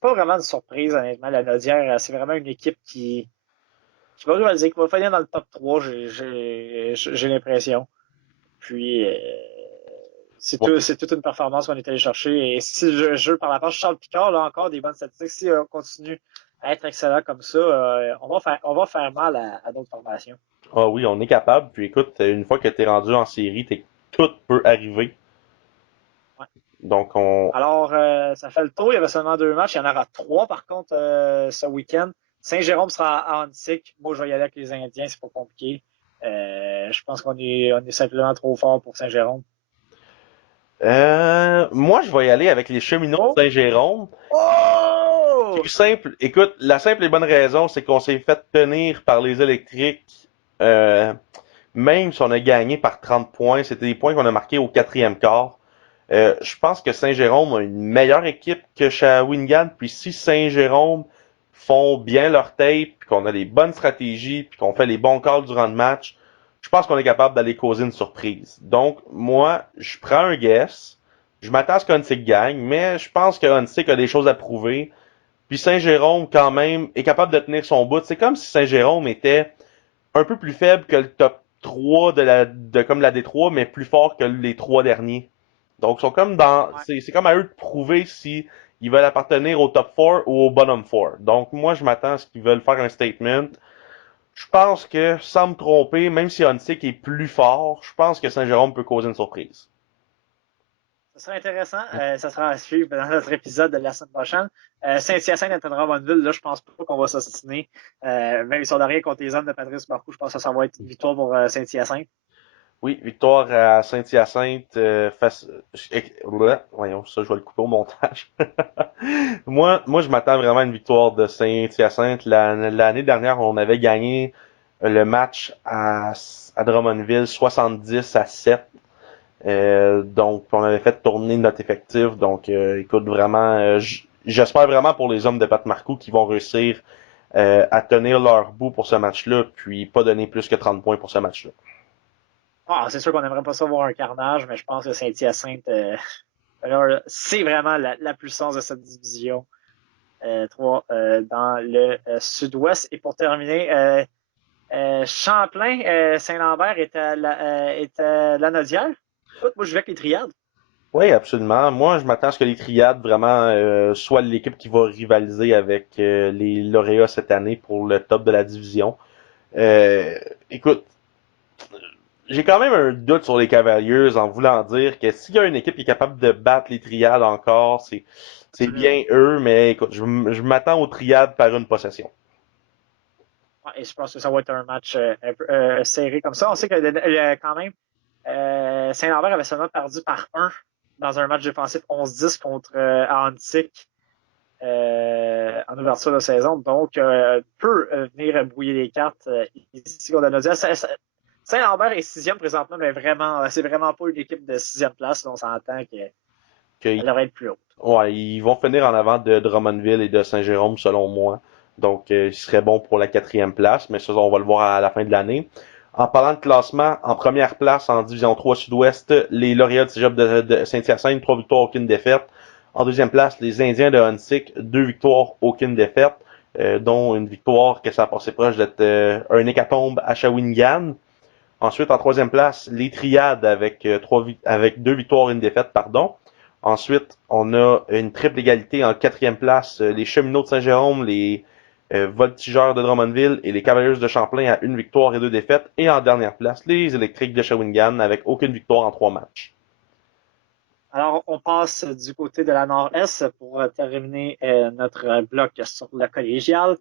pas vraiment une surprise, honnêtement. La Nodière, c'est vraiment une équipe qui va rivaliser, qui va finir dans le top 3, j'ai l'impression. Puis, c'est toute une performance qu'on est allé chercher. Et si le jeu par la passe, Charles Picard, là encore des bonnes statistiques. Si on continue à être excellent comme ça, on va faire mal à d'autres formations. Ah oui, on est capable. Puis écoute, une fois que t'es rendu en série, tout peut arriver. Ouais. Donc on. Alors, ça fait le tour. Il y avait seulement 2 matchs. Il y en aura 3, par contre, ce week-end. Saint-Jérôme sera à Antique. Moi, je vais y aller avec les Indiens. C'est pas compliqué. Je pense on est simplement trop fort pour Saint-Jérôme. Moi, je vais y aller avec les cheminots Oh! de Saint-Jérôme. Oh! Tout simple. Écoute, la simple et bonne raison, c'est qu'on s'est fait tenir par les électriques. Euh, Même si on a gagné par 30 points, c'était des points qu'on a marqués au quatrième quart. Je pense que Saint-Jérôme a une meilleure équipe que Shawinigan. Puis si Saint-Jérôme font bien leur tape, puis qu'on a des bonnes stratégies, puis qu'on fait les bons calls durant le match, je pense qu'on est capable d'aller causer une surprise. Donc, moi, je prends un guess. Je m'attends à ce qu'Huntsic gagne, mais je pense que Huntsic a des choses à prouver. Puis Saint-Jérôme, quand même, est capable de tenir son bout. C'est comme si Saint-Jérôme était un peu plus faible que le top 3 de comme la D3, mais plus fort que les trois derniers. Donc, ils sont comme Ouais. c'est comme à eux de prouver si ils veulent appartenir au top 4 ou au bottom 4. Donc, moi, je m'attends à ce qu'ils veulent faire un statement. Je pense que, sans me tromper, même si Huntsic est plus fort, je pense que Saint-Jérôme peut causer une surprise. Ça serait intéressant. Ça sera à suivre dans notre épisode de la semaine prochaine. Saint-Hyacinthe contre Drummondville, là, je pense pas qu'on va s'ostiner. Même si on n'a rien contre les hommes de Patrice Barcou, je pense que ça va être une victoire pour Saint-Hyacinthe. Oui, victoire à Saint-Hyacinthe face. Voyons, ça, je vais le couper au montage. Moi, je m'attends vraiment à une victoire de Saint-Hyacinthe. L'année dernière, on avait gagné le match à Drummondville 70-7. Donc, on avait fait tourner notre effectif. Donc, écoute, vraiment, j'espère vraiment pour les hommes de Pat Marcoux qui vont réussir à tenir leur bout pour ce match-là, puis pas donner plus que 30 points pour ce match-là. Ah, c'est sûr qu'on aimerait pas ça voir un carnage, mais je pense que Saint-Hyacinthe, c'est vraiment la puissance de cette division 3 dans le sud-ouest. Et pour terminer, Champlain, Saint-Lambert est à la Nodière. Écoute, moi, je vais avec les triades. Oui, absolument. Moi, je m'attends à ce que les Triades vraiment soient l'équipe qui va rivaliser avec les lauréats cette année pour le top de la division. Euh, Écoute, j'ai quand même un doute sur les Cavaliers en voulant dire que s'il y a une équipe qui est capable de battre les Triades encore, c'est Absolument. bien eux, mais écoute, je m'attends aux Triades par une possession. Ouais, et je pense que ça va être un match un peu serré comme ça. On sait que quand même, Saint-Lambert avait seulement perdu par 1 dans un match défensif 11-10 contre Antic en ouverture de saison. Donc, peut venir brouiller les cartes ici contre Nadia. Saint-Lambert est sixième présentement, mais vraiment, c'est vraiment pas une équipe de sixième place. On s'entend qu'elle Que, aurait être plus haute. ouais, ils vont finir en avant de Drummondville et de Saint-Jérôme, selon moi. Donc, il serait bon pour la quatrième place, mais ça, on va le voir à la fin de l'année. En parlant de classement, en première place en Division 3 Sud-Ouest, les lauréats de Cégep de Saint-Hyacinthe, 3 victoires, aucune défaite. En deuxième place, les Indiens de Huntsic, 2 victoires, aucune défaite, dont une victoire que ça a passé proche d'être un hécatombe à Shawinigan. Ensuite, en troisième place, les Triades avec 2 victoires et une défaite, pardon. Ensuite, on a une triple égalité en quatrième place, les Cheminots de Saint-Jérôme, les Voltigeurs de Drummondville et les Cavaliers de Champlain à 1 victoire et 2 défaites. Et en dernière place, les Électriques de Shawinigan avec aucune victoire en 3 matchs. Alors, on passe du côté de la Nord-Est pour terminer notre bloc sur le collégial.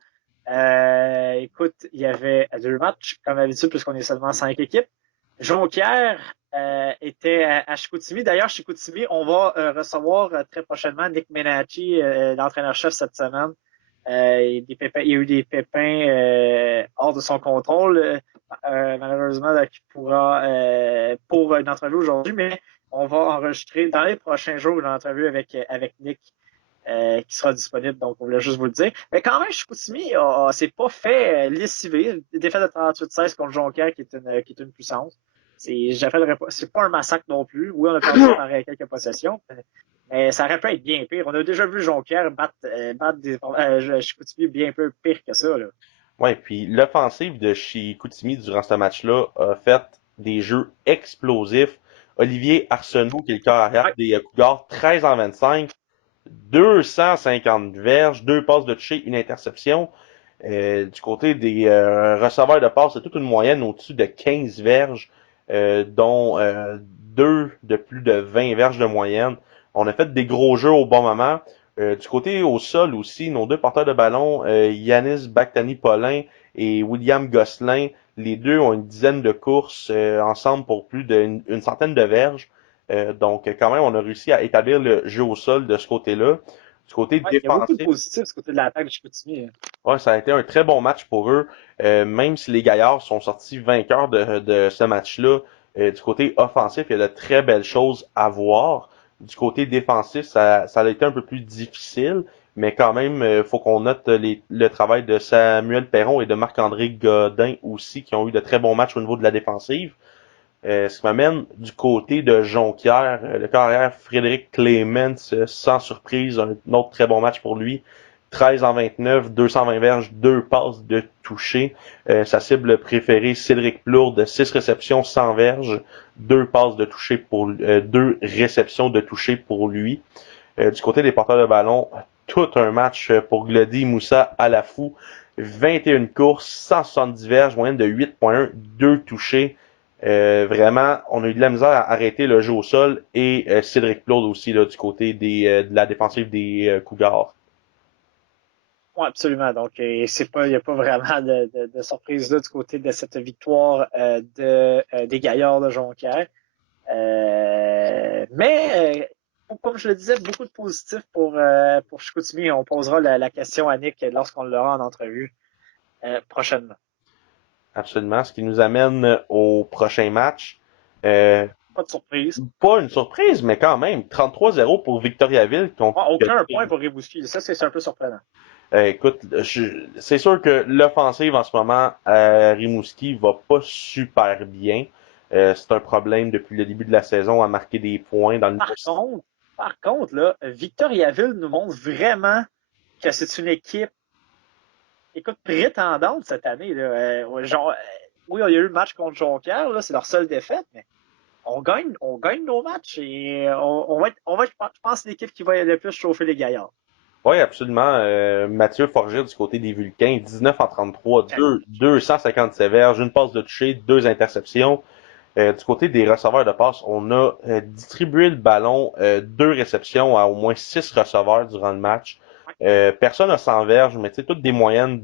Écoute, il y avait 2 matchs, comme d'habitude, puisqu'on est seulement 5 équipes. Jonquière était à Chicoutimi. D'ailleurs, Chicoutimi, on va recevoir très prochainement Nick Menacci, l'entraîneur-chef cette semaine. Il y a eu des pépins hors de son contrôle, malheureusement, qui pourra pour une entrevue aujourd'hui, mais on va enregistrer dans les prochains jours une entrevue avec Nick qui sera disponible, donc on voulait juste vous le dire. Mais quand même, Chicoutimi s'est pas fait lessiver. Défaite de 38-16 contre Jonquière, qui est une puissance. C'est pas un massacre non plus. Oui, on a perdu par quelques possessions, mais ça aurait pu être bien pire. On a déjà vu Jonquière battre Chicoutimi bien peu pire que ça. Là. Ouais, puis l'offensive de Chicoutimi durant ce match-là a fait des jeux explosifs. Olivier Arsenault, qui est le carrière Ouais, des Cougars, 13 en 25, 250 verges, 2 passes de toucher, une interception. Du côté des receveurs de passes, c'est toute une moyenne au-dessus de 15 verges, dont 2 de plus de 20 verges de moyenne. On a fait des gros jeux au bon moment. Du côté au sol aussi, nos 2 porteurs de ballon, Yanis Bactani-Paulin et William Gosselin, les deux ont une dizaine de courses ensemble pour plus d'une centaine de verges. Donc quand même, on a réussi à établir le jeu au sol de ce côté-là. Du côté ouais, il y a beaucoup de défensif, positifs du côté de l'attaque de Chicoutimi. ouais, ça a été un très bon match pour eux. Même si les Gaillards sont sortis vainqueurs de ce match-là, du côté offensif, il y a de très belles choses à voir. Du côté défensif, ça a été un peu plus difficile, mais quand même, faut qu'on note le travail de Samuel Perron et de Marc-André Godin aussi, qui ont eu de très bons matchs au niveau de la défensive. Ce qui m'amène du côté de Jonquière, le carrière Frédéric Clemens, sans surprise, un autre très bon match pour lui. 13 en 29, 220 verges, 2 passes de toucher. Sa cible préférée, Cédric Plourde, 6 réceptions, 100 verges, 2 passes de toucher pour 2 réceptions de toucher pour lui. Du côté des porteurs de ballon, tout un match pour Glody Moussa à la fou. 21 courses, 170 verges, moyenne de 8.1, 2 touchés. Vraiment, on a eu de la misère à arrêter le jeu au sol et Cédric Claude aussi là, du côté de la défensive des Cougars. Oui, absolument. Donc, il n'y a pas vraiment de surprise là du côté de cette victoire des Gaillards de Jonquière. Comme je le disais, beaucoup de positifs pour Chicoutimi. On posera la question à Nick lorsqu'on l'aura en entrevue prochainement. Absolument. Ce qui nous amène au prochain match. Euh, Pas de surprise. Pas une surprise, mais quand même, 33-0 pour Victoriaville contre Aucun point pour Rimouski. Ça, c'est un peu surprenant. Écoute, c'est sûr que l'offensive en ce moment à Rimouski va pas super bien. C'est un problème depuis le début de la saison à marquer des points dans le. Par contre, là, Victoriaville nous montre vraiment que c'est une équipe, écoute, prétendante cette année. Là. Oui, il y a eu le match contre Jonquière, là, c'est leur seule défaite, mais on gagne nos matchs et je pense, l'équipe qui va le plus chauffer les gaillards. Oui, absolument. Mathieu Forger du côté des Vulcains, 19 en 33, Okay. 257 verges, une passe de toucher, 2 interceptions. Du côté des receveurs de passe, on a distribué le ballon, 2 réceptions à au moins 6 receveurs durant le match. Personne n'a 100 verges, mais tu sais, toutes des moyennes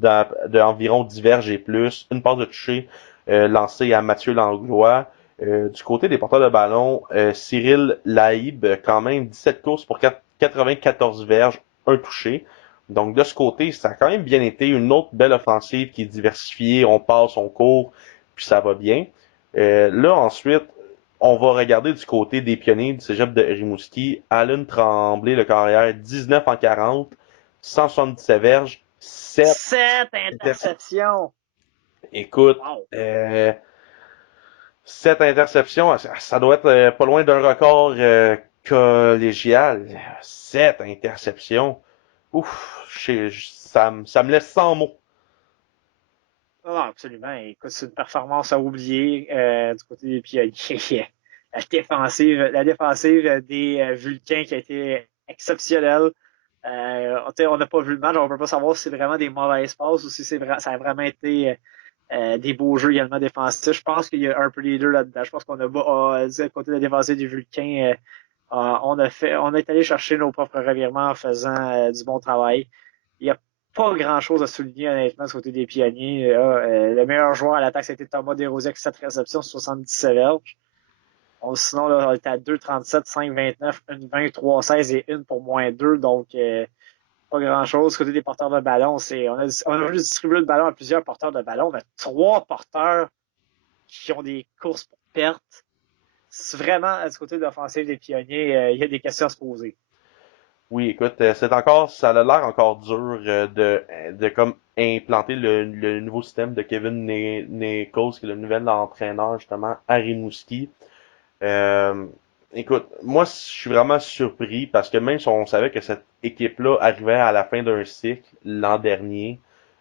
d'environ 10 verges et plus. Une passe de toucher lancée à Mathieu Langlois. Du côté des porteurs de ballon, Cyril Laïb, quand même 17 courses pour 94 verges, un touché. Donc de ce côté, ça a quand même bien été une autre belle offensive qui est diversifiée. On passe, on court, puis ça va bien. Là, ensuite, on va regarder du côté des pionniers du cégep de Rimouski. Alan Tremblay, le carrière, 19 en 40, 177 verges, 7 7 interceptions. interceptions! Écoute, Wow! 7 interceptions, ça doit être pas loin d'un record collégial, 7 interceptions. Ouf, ça me laisse sans mots. Non, absolument. Écoute, c'est une performance à oublier du côté des Pionniers. La défensive des Vulcains qui a été exceptionnelle. On n'a pas vu le match, on ne peut pas savoir si c'est vraiment des mauvaises passes ou si ça a vraiment été des beaux jeux également défensifs. Je pense qu'il y a un peu les deux là-dedans. Je pense qu'on a dit à côté de la défensive des Vulcains, on est allé chercher nos propres revirements en faisant du bon travail. Il n'y a pas grand-chose à souligner honnêtement du côté des Pionniers. Le meilleur joueur à l'attaque, c'était Thomas Desrosiers avec 7 réceptions, 77 verges. Sinon, là, on était à 2,37, 5,29, 1,20, 3,16 et 1 pour -2. Donc, pas grand-chose. Du côté des porteurs de ballon, on a juste distribué le ballon à plusieurs porteurs de ballon, mais 3 porteurs qui ont des courses pour perte. C'est vraiment, du côté de l'offensive des Pionniers, il y a des questions à se poser. Oui, écoute, ça a l'air encore dur de comme implanter le nouveau système de Kevin Nichols, qui est le nouvel entraîneur justement à Rimouski. Euh, Écoute, moi je suis vraiment surpris parce que même si on savait que cette équipe-là arrivait à la fin d'un cycle l'an dernier,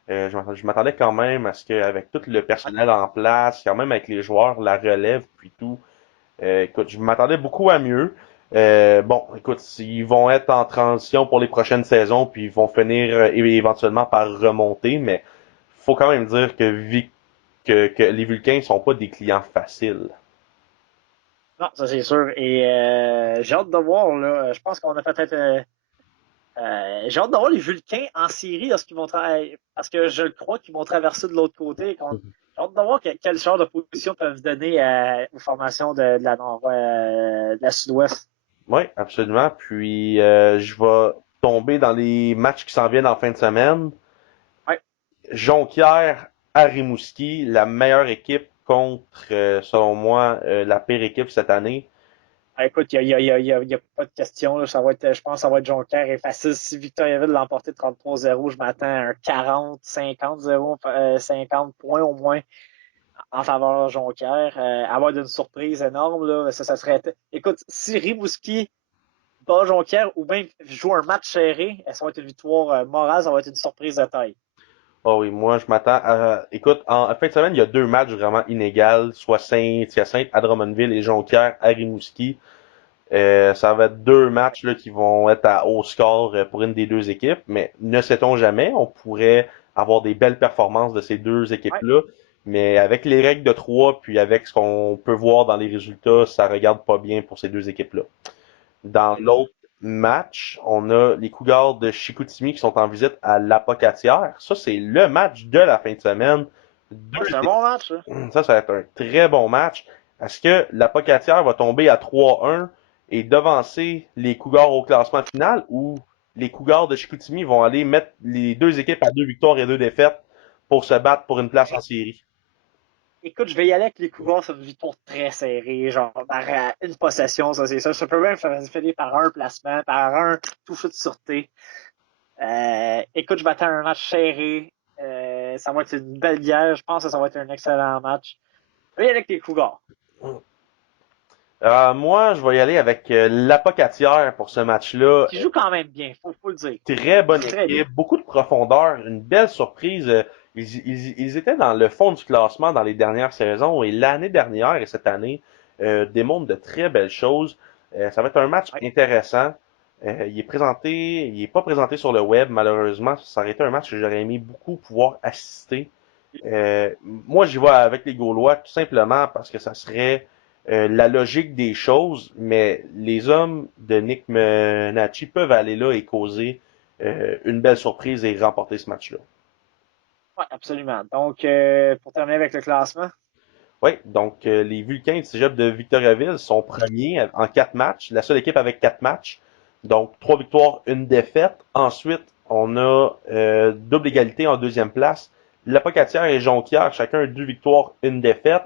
je m'attendais quand même à ce qu'avec tout le Ouais. personnel en place, quand même avec les joueurs, la relève, puis tout, écoute, je m'attendais beaucoup à mieux. Bon, écoute, ils vont être en transition pour les prochaines saisons, puis ils vont finir éventuellement par remonter, mais faut quand même dire que les Vulcains sont pas des clients faciles. Non, ça c'est sûr. Et j'ai hâte de voir, là. Je pense qu'on a peut-être. J'ai hâte de voir les Vulcains en série lorsqu'ils vont parce que je le crois qu'ils vont traverser de l'autre côté. J'ai hâte de voir quel genre de position peuvent donner aux formations de la Sud-Ouest. Oui, absolument. Puis je vais tomber dans les matchs qui s'en viennent en fin de semaine. Ouais. Jonquière à Rimouski, la meilleure équipe contre, selon moi, la pire équipe cette année. Écoute, il y a pas de question. Là. Je pense que ça va être Jonquière et facile. Si Victoriaville l'emporter 33-0, je m'attends à un 40, 50-0, 50 points au moins en faveur de Jonquière. Avoir d'une surprise énorme, là, ça serait. Écoute, si Rimouski bat Jonquière ou même joue un match serré, ça va être une victoire morale, ça va être une surprise de taille. Oh oui, moi je m'attends à... Écoute, en fin de semaine, il y a deux matchs vraiment inégaux, soit Saint-Hyacinthe à Drummondville et Jonquière à Rimouski. Ça va être deux matchs là, qui vont être à haut score pour une des deux équipes, mais ne sait-on jamais, on pourrait avoir des belles performances de ces deux Ouais. équipes-là, mais avec les règles de 3 puis avec ce qu'on peut voir dans les résultats, ça regarde pas bien pour ces deux équipes-là. Dans l'autre match, on a les Cougars de Chicoutimi qui sont en visite à l'Apocatière. Ça, c'est le match de la fin de semaine. Ouais, Deux c'est un bon match. Ça. Ça va être un très bon match. Est-ce que la Pocatière va tomber à 3-1 et devancer les Cougars au classement final ou les Cougars de Chicoutimi vont aller mettre les deux équipes à 2 victoires et 2 défaites pour se battre pour une place en série? Écoute, je vais y aller avec les Cougars sur une victoire très serrée, genre par une possession, ça c'est ça. Ça peut même faire finir par un placement, par un toucher de sûreté. Écoute, je m'attends à un match serré. Ça va être une belle guerre. Je pense que ça va être un excellent match. Je vais y aller avec les Cougars. Moi, je vais y aller avec l'Apocatière pour ce match-là. Qui joue quand même bien, faut le dire. Très Ils bonne jouent très bien. équipe, beaucoup de profondeur, une belle surprise. Ils étaient dans le fond du classement dans les dernières saisons et l'année dernière et cette année démontrent de très belles choses. Ça va être un match Ouais. intéressant. Il est pas présenté sur le web malheureusement. Ça aurait été un match que j'aurais aimé beaucoup pouvoir assister. Moi, j'y vais avec les Gaulois tout simplement parce que ça serait la logique des choses, mais les hommes de Nick Menachi peuvent aller là et causer une belle surprise et remporter ce match-là. Ouais, absolument. Donc, pour terminer avec le classement, Oui, donc les Vulcains du Cégep de Victoriaville sont premiers en 4 matchs, la seule équipe avec 4 matchs, donc 3 victoires, une défaite. Ensuite, on a double égalité en deuxième place. L'Apocatière et Jonquière, chacun 2 victoires, une défaite.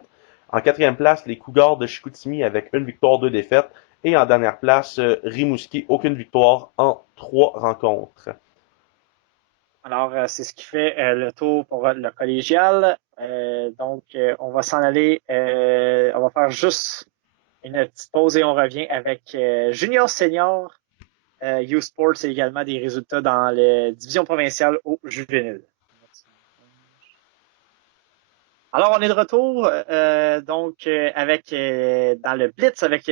En quatrième place, les Cougars de Chicoutimi avec une victoire, 2 défaites. Et en dernière place, Rimouski, aucune victoire en 3 rencontres. alors c'est ce qui fait le tour pour le collégial. Donc, on va s'en aller. On va faire juste Une petite pause et on revient avec Junior Senior, U-Sports et également des résultats dans les divisions provinciales au juvénile. Alors, on est de retour, donc, avec, dans le Blitz, avec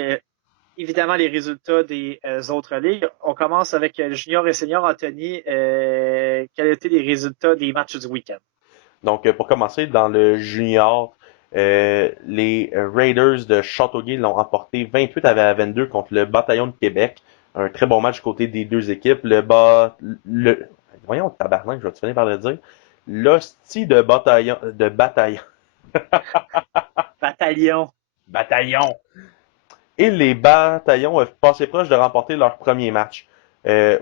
évidemment les résultats des autres ligues. On commence avec Junior et Senior. Anthony, quels étaient les résultats des matchs du week-end? Donc, pour commencer, dans le junior, les Raiders de Châteauguay l'ont emporté 28-22 contre le Bataillon de Québec. Un très bon match côté des deux équipes. Le, voyons, tabarnak, je vais te finir par le dire. L'hostie de bataillon, Bataillon. bataillon. Et les Bataillons passé proche de remporter leur premier match.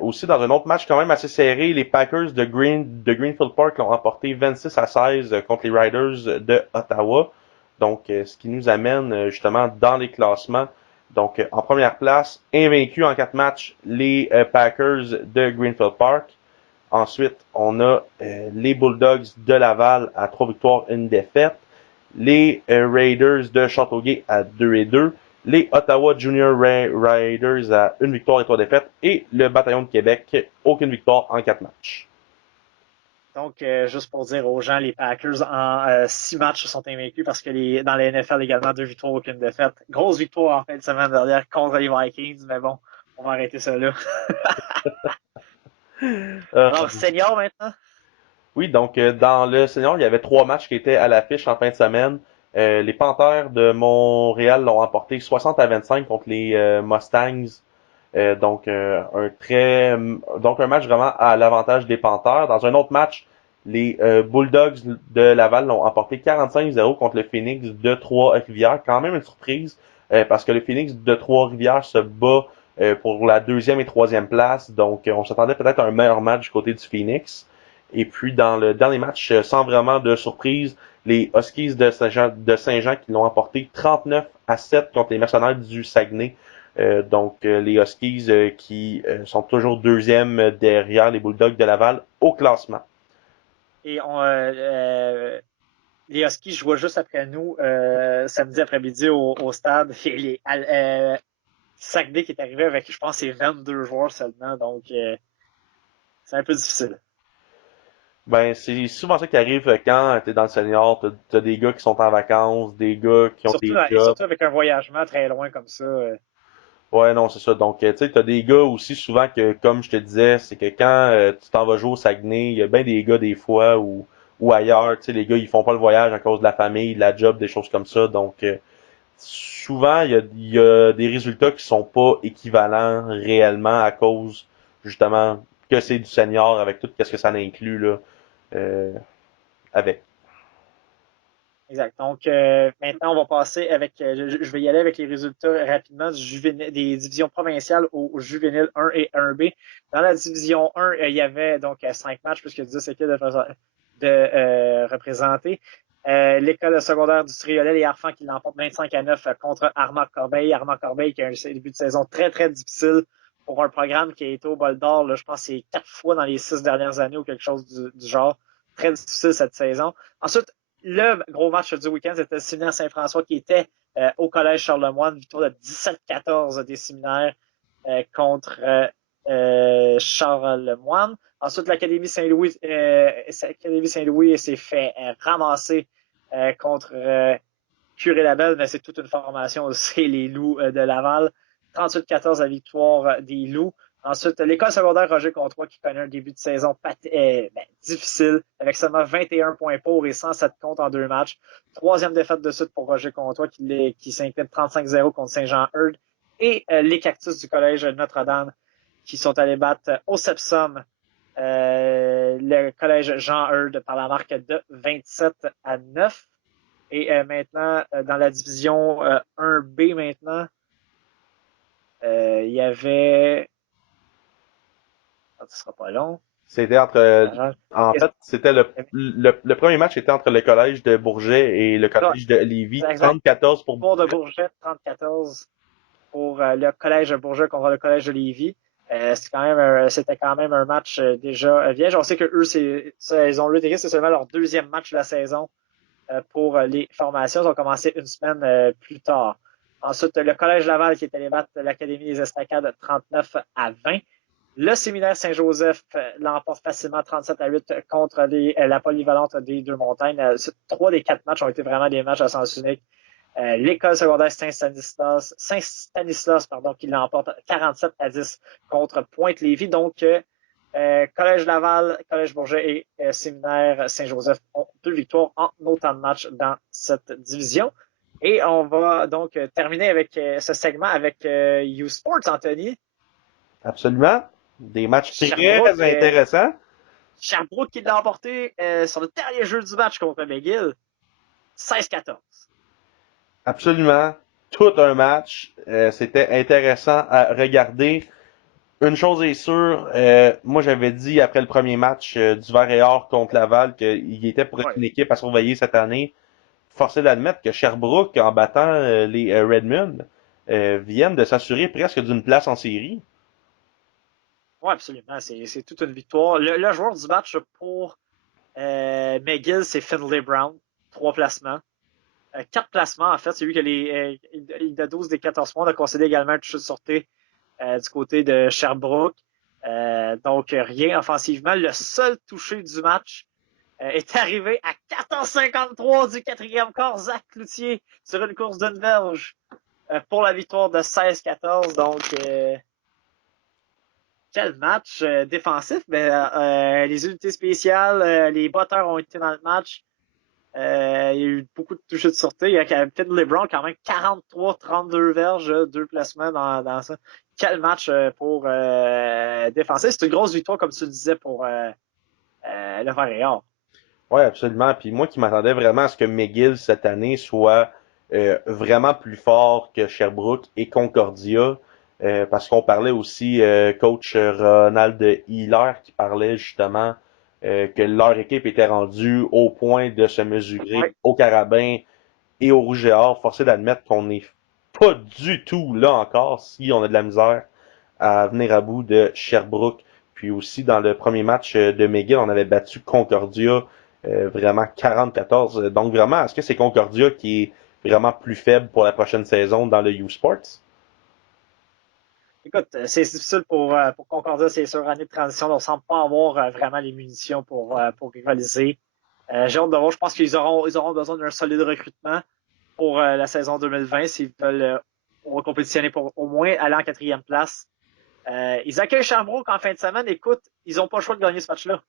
Aussi, dans un autre match quand même assez serré, les Packers de Greenfield Park l'ont remporté 26-16 contre les Riders de Ottawa. Donc, ce qui nous amène justement dans les classements. Donc, en première place, invaincus en 4 matchs, les Packers de Greenfield Park. Ensuite, on a les Bulldogs de Laval à 3 victoires, 1 défaite. Les Raiders de Châteauguay à 2-2. Les Ottawa Junior Riders à 1 victoire et 3 défaites. Et le Bataillon de Québec, aucune victoire en 4 matchs. Donc, juste pour dire aux gens, les Packers en 6 matchs sont invaincus parce que dans les NFL également, 2 victoires, aucune défaite. Grosse victoire en fin de semaine dernière contre les Vikings, mais bon, on va arrêter ça là. Euh, Alors, Senior maintenant? oui, donc dans le senior, il y avait 3 matchs qui étaient à l'affiche en fin de semaine. Les Panthers de Montréal l'ont emporté 60-25 contre les Mustangs. Donc un match vraiment à l'avantage des Panthers. Dans un autre match, les Bulldogs de Laval l'ont emporté 45-0 contre le Phoenix de Trois-Rivières. Quand même une surprise parce que le Phoenix de Trois-Rivières se bat pour la deuxième et troisième place. Donc on s'attendait peut-être à un meilleur match du côté du Phoenix. Et puis dans le dernier match, sans vraiment de surprise, les Huskies de Saint-Jean qui l'ont emporté 39-7 contre les Mercenaires du Saguenay. Les Huskies qui sont toujours deuxième derrière les Bulldogs de Laval au classement. Et les Huskies jouaient juste après nous samedi après-midi au stade. Et les Saguenay qui est arrivé avec, je pense, c'est 22 joueurs seulement. Donc, c'est un peu difficile. Ben, c'est souvent ça qui arrive quand t'es dans le senior, t'as des gars qui sont en vacances, des gars qui ont des Et jobs. surtout avec un voyagement très loin comme ça. Ouais, non, c'est ça. Donc, tu sais, t'as des gars aussi souvent que, comme je te disais, c'est que quand tu t'en vas jouer au Saguenay, il y a bien des gars des fois ou ailleurs, tu sais, les gars, ils font pas le voyage à cause de la famille, de la job, des choses comme ça. Donc, souvent, il y a des résultats qui sont pas équivalents réellement à cause, justement, que c'est du senior avec tout ce que ça inclut, là, euh, avec. Exact. Donc, maintenant, on va passer avec, je vais y aller avec les résultats rapidement des divisions provinciales au juvénile 1 et 1B. Dans la division 1, il y avait donc 5 matchs, puisque 10 équipes de représenter. L'école secondaire du Triolet, les Harfans qui l'emportent 25-9 contre Armand-Corbeil. Armand-Corbeil qui a un début de saison très, très difficile pour un programme qui a été au bol d'or, là, je pense que c'est 4 fois dans les 6 dernières années ou quelque chose du genre. Très difficile cette saison. Ensuite, le gros match du week-end, c'était le séminaire Saint-François qui était au Collège Charlemagne, victoire de 17-14 des séminaires contre Charlemagne. Ensuite, l'Académie Saint-Louis s'est fait ramasser contre Curé-Labelle, mais c'est toute une formation, c'est les Loups de Laval. 38-14 la victoire des Loups. Ensuite, l'école secondaire Roger Comtois qui connaît un début de saison difficile, avec seulement 21 points pour et 107 comptes en 2 matchs. Troisième défaite de suite pour Roger Comtois qui s'incline 35-0 contre Saint-Jean-Eudes. Et les Cactus du collège Notre-Dame qui sont allés battre au Sepsum le collège Jean-Eudes par la marque de 27-9. Et maintenant, dans la division 1B maintenant, il y avait... Ce sera pas long. C'était en fait, c'était le premier match était entre le collège de Bourget et le collège de Lévis. Exact. 34 pour Pour de Bourget. Bourget, 30-14 pour le collège de Bourget contre le collège de Lévis. C'était quand même un match déjà vierge. On sait que eux, ils ont le c'est seulement leur deuxième match de la saison pour les formations. Ils ont commencé une semaine plus tard. Ensuite, le Collège Laval qui est allé battre l'Académie des Estacades 39-20. Le Séminaire Saint-Joseph l'emporte facilement 37-8 contre la polyvalente des Deux-Montagnes. 3 des 4 matchs ont été vraiment des matchs à sens unique. L'école secondaire Saint-Stanislas qui l'emporte 47-10 contre Pointe-Lévis. Donc, Collège Laval, Collège Bourget et Séminaire Saint-Joseph ont 2 victoires en autant de matchs dans cette division. Et on va donc terminer avec ce segment avec U-Sports, Anthony. Absolument. Des matchs Sherbrooke, très intéressants. Sherbrooke qui l'a emporté sur le dernier jeu du match contre McGill, 16-14. Absolument. Tout un match. C'était intéressant à regarder. Une chose est sûre, moi j'avais dit après le premier match du Vert et Or contre Laval qu'il était pour être Ouais. une équipe à surveiller cette année. Forcé d'admettre que Sherbrooke, en battant les Redmond, viennent de s'assurer presque d'une place en série. Oui, absolument. C'est toute une victoire. Le joueur du match pour McGill, c'est Finlay Brown. 3 placements. 4 placements, en fait. C'est lui qui a il a 12 des 14 points. On a concédé également un toucher de sortie du côté de Sherbrooke. Donc, rien offensivement. Le seul touché du match est arrivé à 14,53 du quatrième quart. Zach Cloutier sur une course d'une verge pour la victoire de 16-14. Donc, quel match défensif. Les unités spéciales, les batteurs ont été dans le match. Il y a eu beaucoup de touches de sortie. Il y a Captain LeBron quand même 43-32 verges, 2 placements dans ça. Quel match pour défensif. C'est une grosse victoire, comme tu le disais, pour le Vert et Or. Oui, absolument. Puis moi qui m'attendais vraiment à ce que McGill cette année soit vraiment plus fort que Sherbrooke et Concordia, parce qu'on parlait aussi coach Ronald Hiller qui parlait justement que leur équipe était rendue au point de se mesurer Ouais. au Carabin et au Rouge et Or. Forcé d'admettre qu'on n'est pas du tout là encore si on a de la misère à venir à bout de Sherbrooke. Puis aussi dans le premier match de McGill, on avait battu Concordia vraiment 40-14. Donc vraiment, est-ce que c'est Concordia qui est vraiment plus faible pour la prochaine saison dans le U-Sports? Écoute, c'est difficile pour Concordia, c'est sur année de transition. On ne semble pas avoir vraiment les munitions pour rivaliser. J'ai hâte de voir. Je pense ils auront besoin d'un solide recrutement pour la saison 2020 s'ils veulent compétitionner pour au moins aller en 4e place. Ils accueillent Sherbrooke en fin de semaine. Écoute, ils n'ont pas le choix de gagner ce match-là.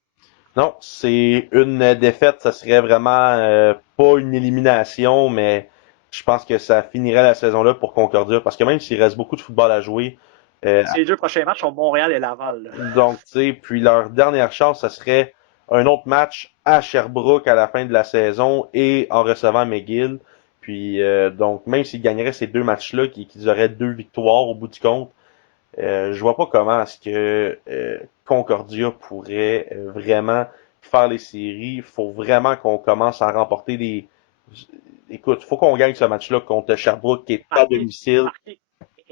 Non, c'est une défaite, ça serait vraiment pas une élimination, mais je pense que ça finirait la saison là pour Concordia, parce que même s'il reste beaucoup de football à jouer, Les 2 prochains matchs sont Montréal et Laval. Là. donc tu sais, puis leur dernière chance, ça serait un autre match à Sherbrooke à la fin de la saison et en recevant McGill. Puis donc même s'ils gagneraient ces 2 matchs-là, qu'ils auraient 2 victoires au bout du compte, je vois pas comment est-ce que Concordia pourrait vraiment faire les séries. Il faut vraiment qu'on commence à remporter des. Écoute, faut qu'on gagne ce match-là contre Sherbrooke qui est à Marquer, domicile.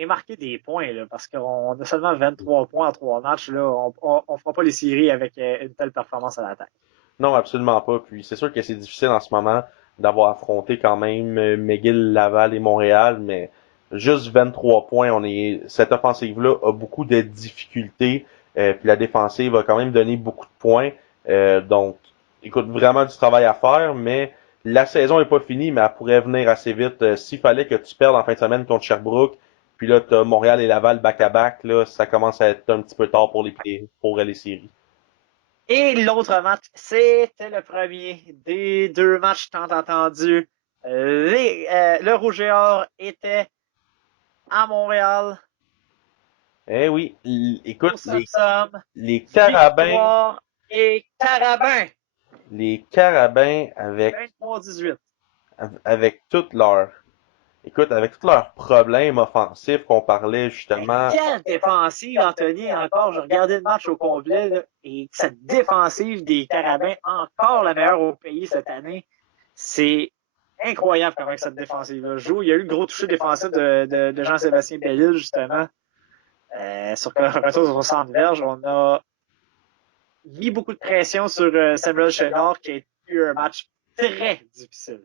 marquer des points, là, parce qu'on a seulement 23 points en 3 matchs. Là, on fera pas les séries avec une telle performance à l'attaque. Non, absolument pas. Puis c'est sûr que c'est difficile en ce moment d'avoir affronté quand même McGill, Laval et Montréal, mais juste 23 points, cette offensive-là a beaucoup de difficultés. Puis la défensive va quand même donner beaucoup de points. Donc, écoute, vraiment du travail à faire, mais la saison est pas finie, mais elle pourrait venir assez vite. S'il fallait que tu perdes en fin de semaine contre Sherbrooke, puis là, t'as Montréal et Laval back-à-back, là, ça commence à être un petit peu tard pour les séries. Et l'autre match, c'était le premier des 2 matchs tant entendus. Le Rouge et Or était à Montréal. Eh oui, écoute, Nous sommes les Carabins, victoire et Carabin. les Carabins 23-18. avec écoute, avec tous leurs problèmes offensifs qu'on parlait Mais justement. quelle défensive, Anthony, encore. Je regardais le match au complet là, et cette défensive des Carabins, encore la meilleure au pays cette année. C'est incroyable comment cette défensive-là joue. Il y a eu le gros toucher défensif de Jean-Sébastien Bellil, justement, sur un retour sur 60 verges. On a mis beaucoup de pression sur Samuel Chenard, qui a eu un match très difficile.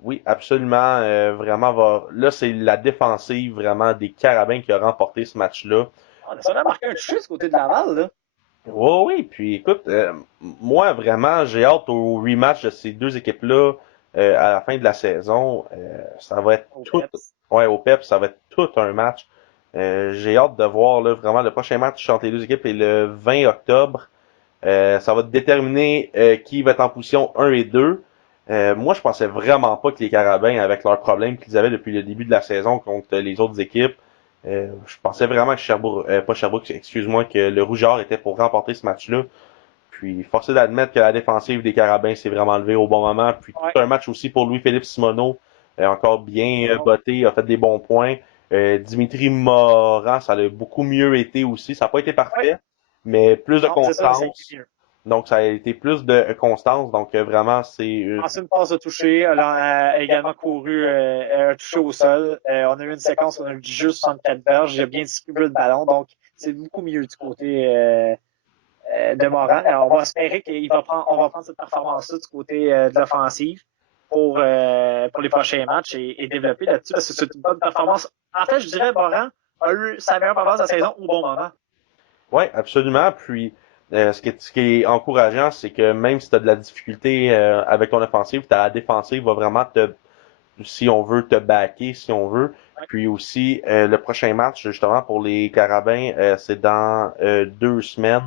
Oui, absolument. Vraiment, là, c'est la défensive vraiment des Carabins qui a remporté ce match-là. On a sûrement marqué un touché du côté de Laval, là. Oui, oui. Puis écoute, moi, vraiment, j'ai hâte au rematch de ces deux équipes-là à la fin de la saison. Ça va être Au tout, Pets. ouais, au PEP, ça va être tout un match. J'ai hâte de voir là, vraiment le prochain match entre les deux équipes est le 20 octobre. Ça va déterminer qui va être en position 1 et 2. Moi, je pensais vraiment pas que les Carabins, avec leurs problèmes qu'ils avaient depuis le début de la saison contre les autres équipes, je pensais vraiment que Sherbrooke, pas Sherbrooke, excuse-moi, que le Rougeard était pour remporter ce match-là. Puis, forcé d'admettre que la défensive des Carabins s'est vraiment levée au bon moment. Puis, Ouais. tout un match aussi pour Louis-Philippe Simoneau, encore bien botté, a fait des bons points. Dimitri Morin, ça a beaucoup mieux été aussi. Ça n'a pas été Ouais. parfait, mais plus de Non, c'est ça, mais ça a été constance. mieux. Donc, ça a été plus de constance. Donc, vraiment, c'est... Ensuite, une passe de toucher. Elle a également couru un touché au sol. On a eu une séquence où on a eu juste 64 verges. Il a bien distribué le ballon. Donc, c'est beaucoup mieux du côté de Morin. Alors, on va espérer on va prendre cette performance-là du côté de l'offensive pour les prochains matchs et développer là-dessus parce que c'est une bonne performance. En fait, je dirais Morin a eu sa meilleure performance de la saison au bon moment. ouais, absolument. Puis, ce qui est encourageant, c'est que même si tu as de la difficulté avec ton offensive, ta défensive va vraiment si on veut, te backer, si on veut. Ouais. Puis aussi, le prochain match, justement, pour les Carabins, c'est dans 2 semaines.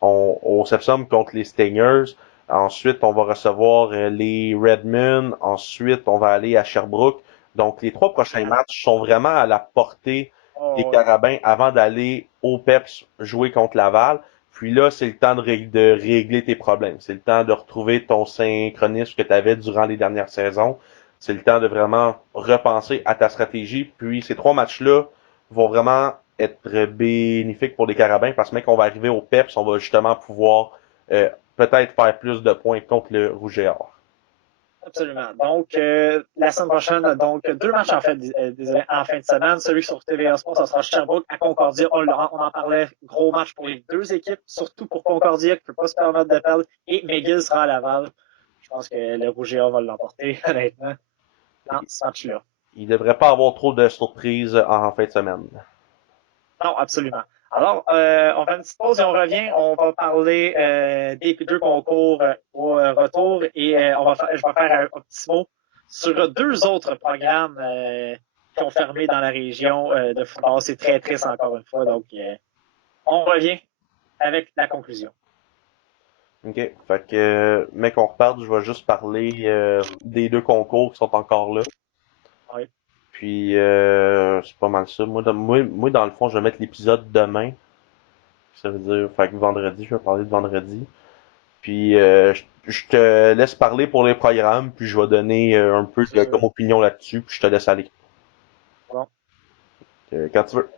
Au Sepsum contre les Stingers. Ensuite, on va recevoir les Redmen. Ensuite, on va aller à Sherbrooke. Donc, les 3 prochains matchs sont vraiment à la portée des Oh, ouais. Carabins avant d'aller au PEPS jouer contre Laval. Puis là, c'est le temps de régler tes problèmes. C'est le temps de retrouver ton synchronisme que tu avais durant les dernières saisons. C'est le temps de vraiment repenser à ta stratégie. Puis ces 3 matchs-là vont vraiment être bénéfiques pour les Carabins parce que mec, on va arriver au PEPS, on va justement pouvoir peut-être faire plus de points contre le Rouge et Or. Absolument. Donc, la semaine prochaine, donc, deux matchs en fait, désolé, en fin de semaine. Celui sur TVA Sport, ça sera Sherbrooke à Concordia. On en parlait, gros match pour les deux équipes, surtout pour Concordia qui ne peut pas se permettre de perdre. Et McGill sera à Laval. Je pense que le Rouge et Or va l'emporter, honnêtement, dans ce match-là. Il ne devrait pas avoir trop de surprises en fin de semaine. Non, absolument. Alors, on fait une petite pause et on revient. On va parler des deux concours au retour et je vais faire un petit mot sur deux autres programmes qui ont fermé dans la région de football. C'est très triste encore une fois. Donc, on revient avec la conclusion. OK. Fait que, mec, on repart, je vais juste parler des 2 concours qui sont encore là. Oui. Puis, c'est pas mal ça. Moi, dans le fond, je vais mettre l'épisode demain. Ça veut dire, fait que vendredi, je vais parler de vendredi. Puis je te laisse parler pour les programmes, puis je vais donner un peu C'est sûr. comme opinion là-dessus, puis je te laisse aller. Bon. Quand tu veux.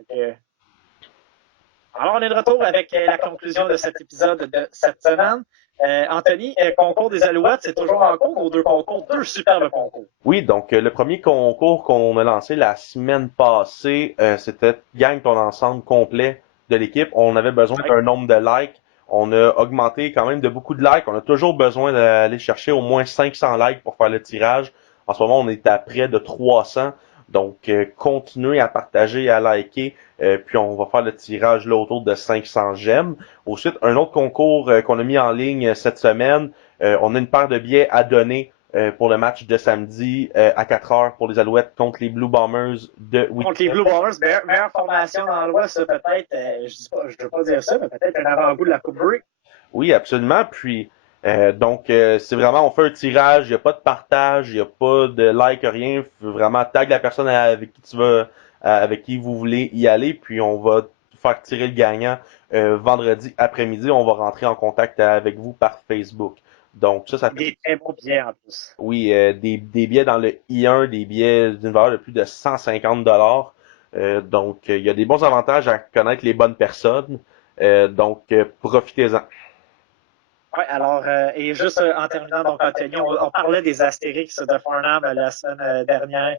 Alors, on est de retour avec la conclusion de cet épisode de cette semaine. Anthony, concours des Alouettes, c'est toujours en cours, nos deux concours, deux superbes concours. Oui, donc le premier concours qu'on a lancé la semaine passée, c'était Gagne ton ensemble complet de l'équipe. On avait besoin Oui. d'un nombre de likes. On a augmenté quand même de beaucoup de likes. On a toujours besoin d'aller chercher au moins 500 likes pour faire le tirage. En ce moment, on est à près de 300. Donc, continuez à partager, à liker, puis on va faire le tirage là autour de 500 gemmes. Ensuite, un autre concours qu'on a mis en ligne cette semaine, on a une paire de billets à donner pour le match de samedi à 4 heures pour les Alouettes contre les Blue Bombers de Contre les Winnipeg. Blue Bombers, meilleure formation dans l'Ouest, peut-être, je ne veux pas dire ça, mais peut-être un avant-goût de la Coupe Grey. Oui, absolument. Puis donc c'est vraiment on fait un tirage, il n'y a pas de partage, il n'y a pas de like, rien. Vraiment tag la personne avec qui tu veux, avec qui vous voulez y aller, puis on va faire tirer le gagnant vendredi après-midi. On va rentrer en contact avec vous par Facebook. Donc ça fait Des très beaux billets en plus. oui des billets dans le I1, des billets d'une valeur de plus de 150 $. Donc il y a des bons avantages à connaître les bonnes personnes. Donc profitez-en. Ouais, alors, et juste en terminant, donc, Anthony, on parlait des Astérix de Farnham la semaine dernière.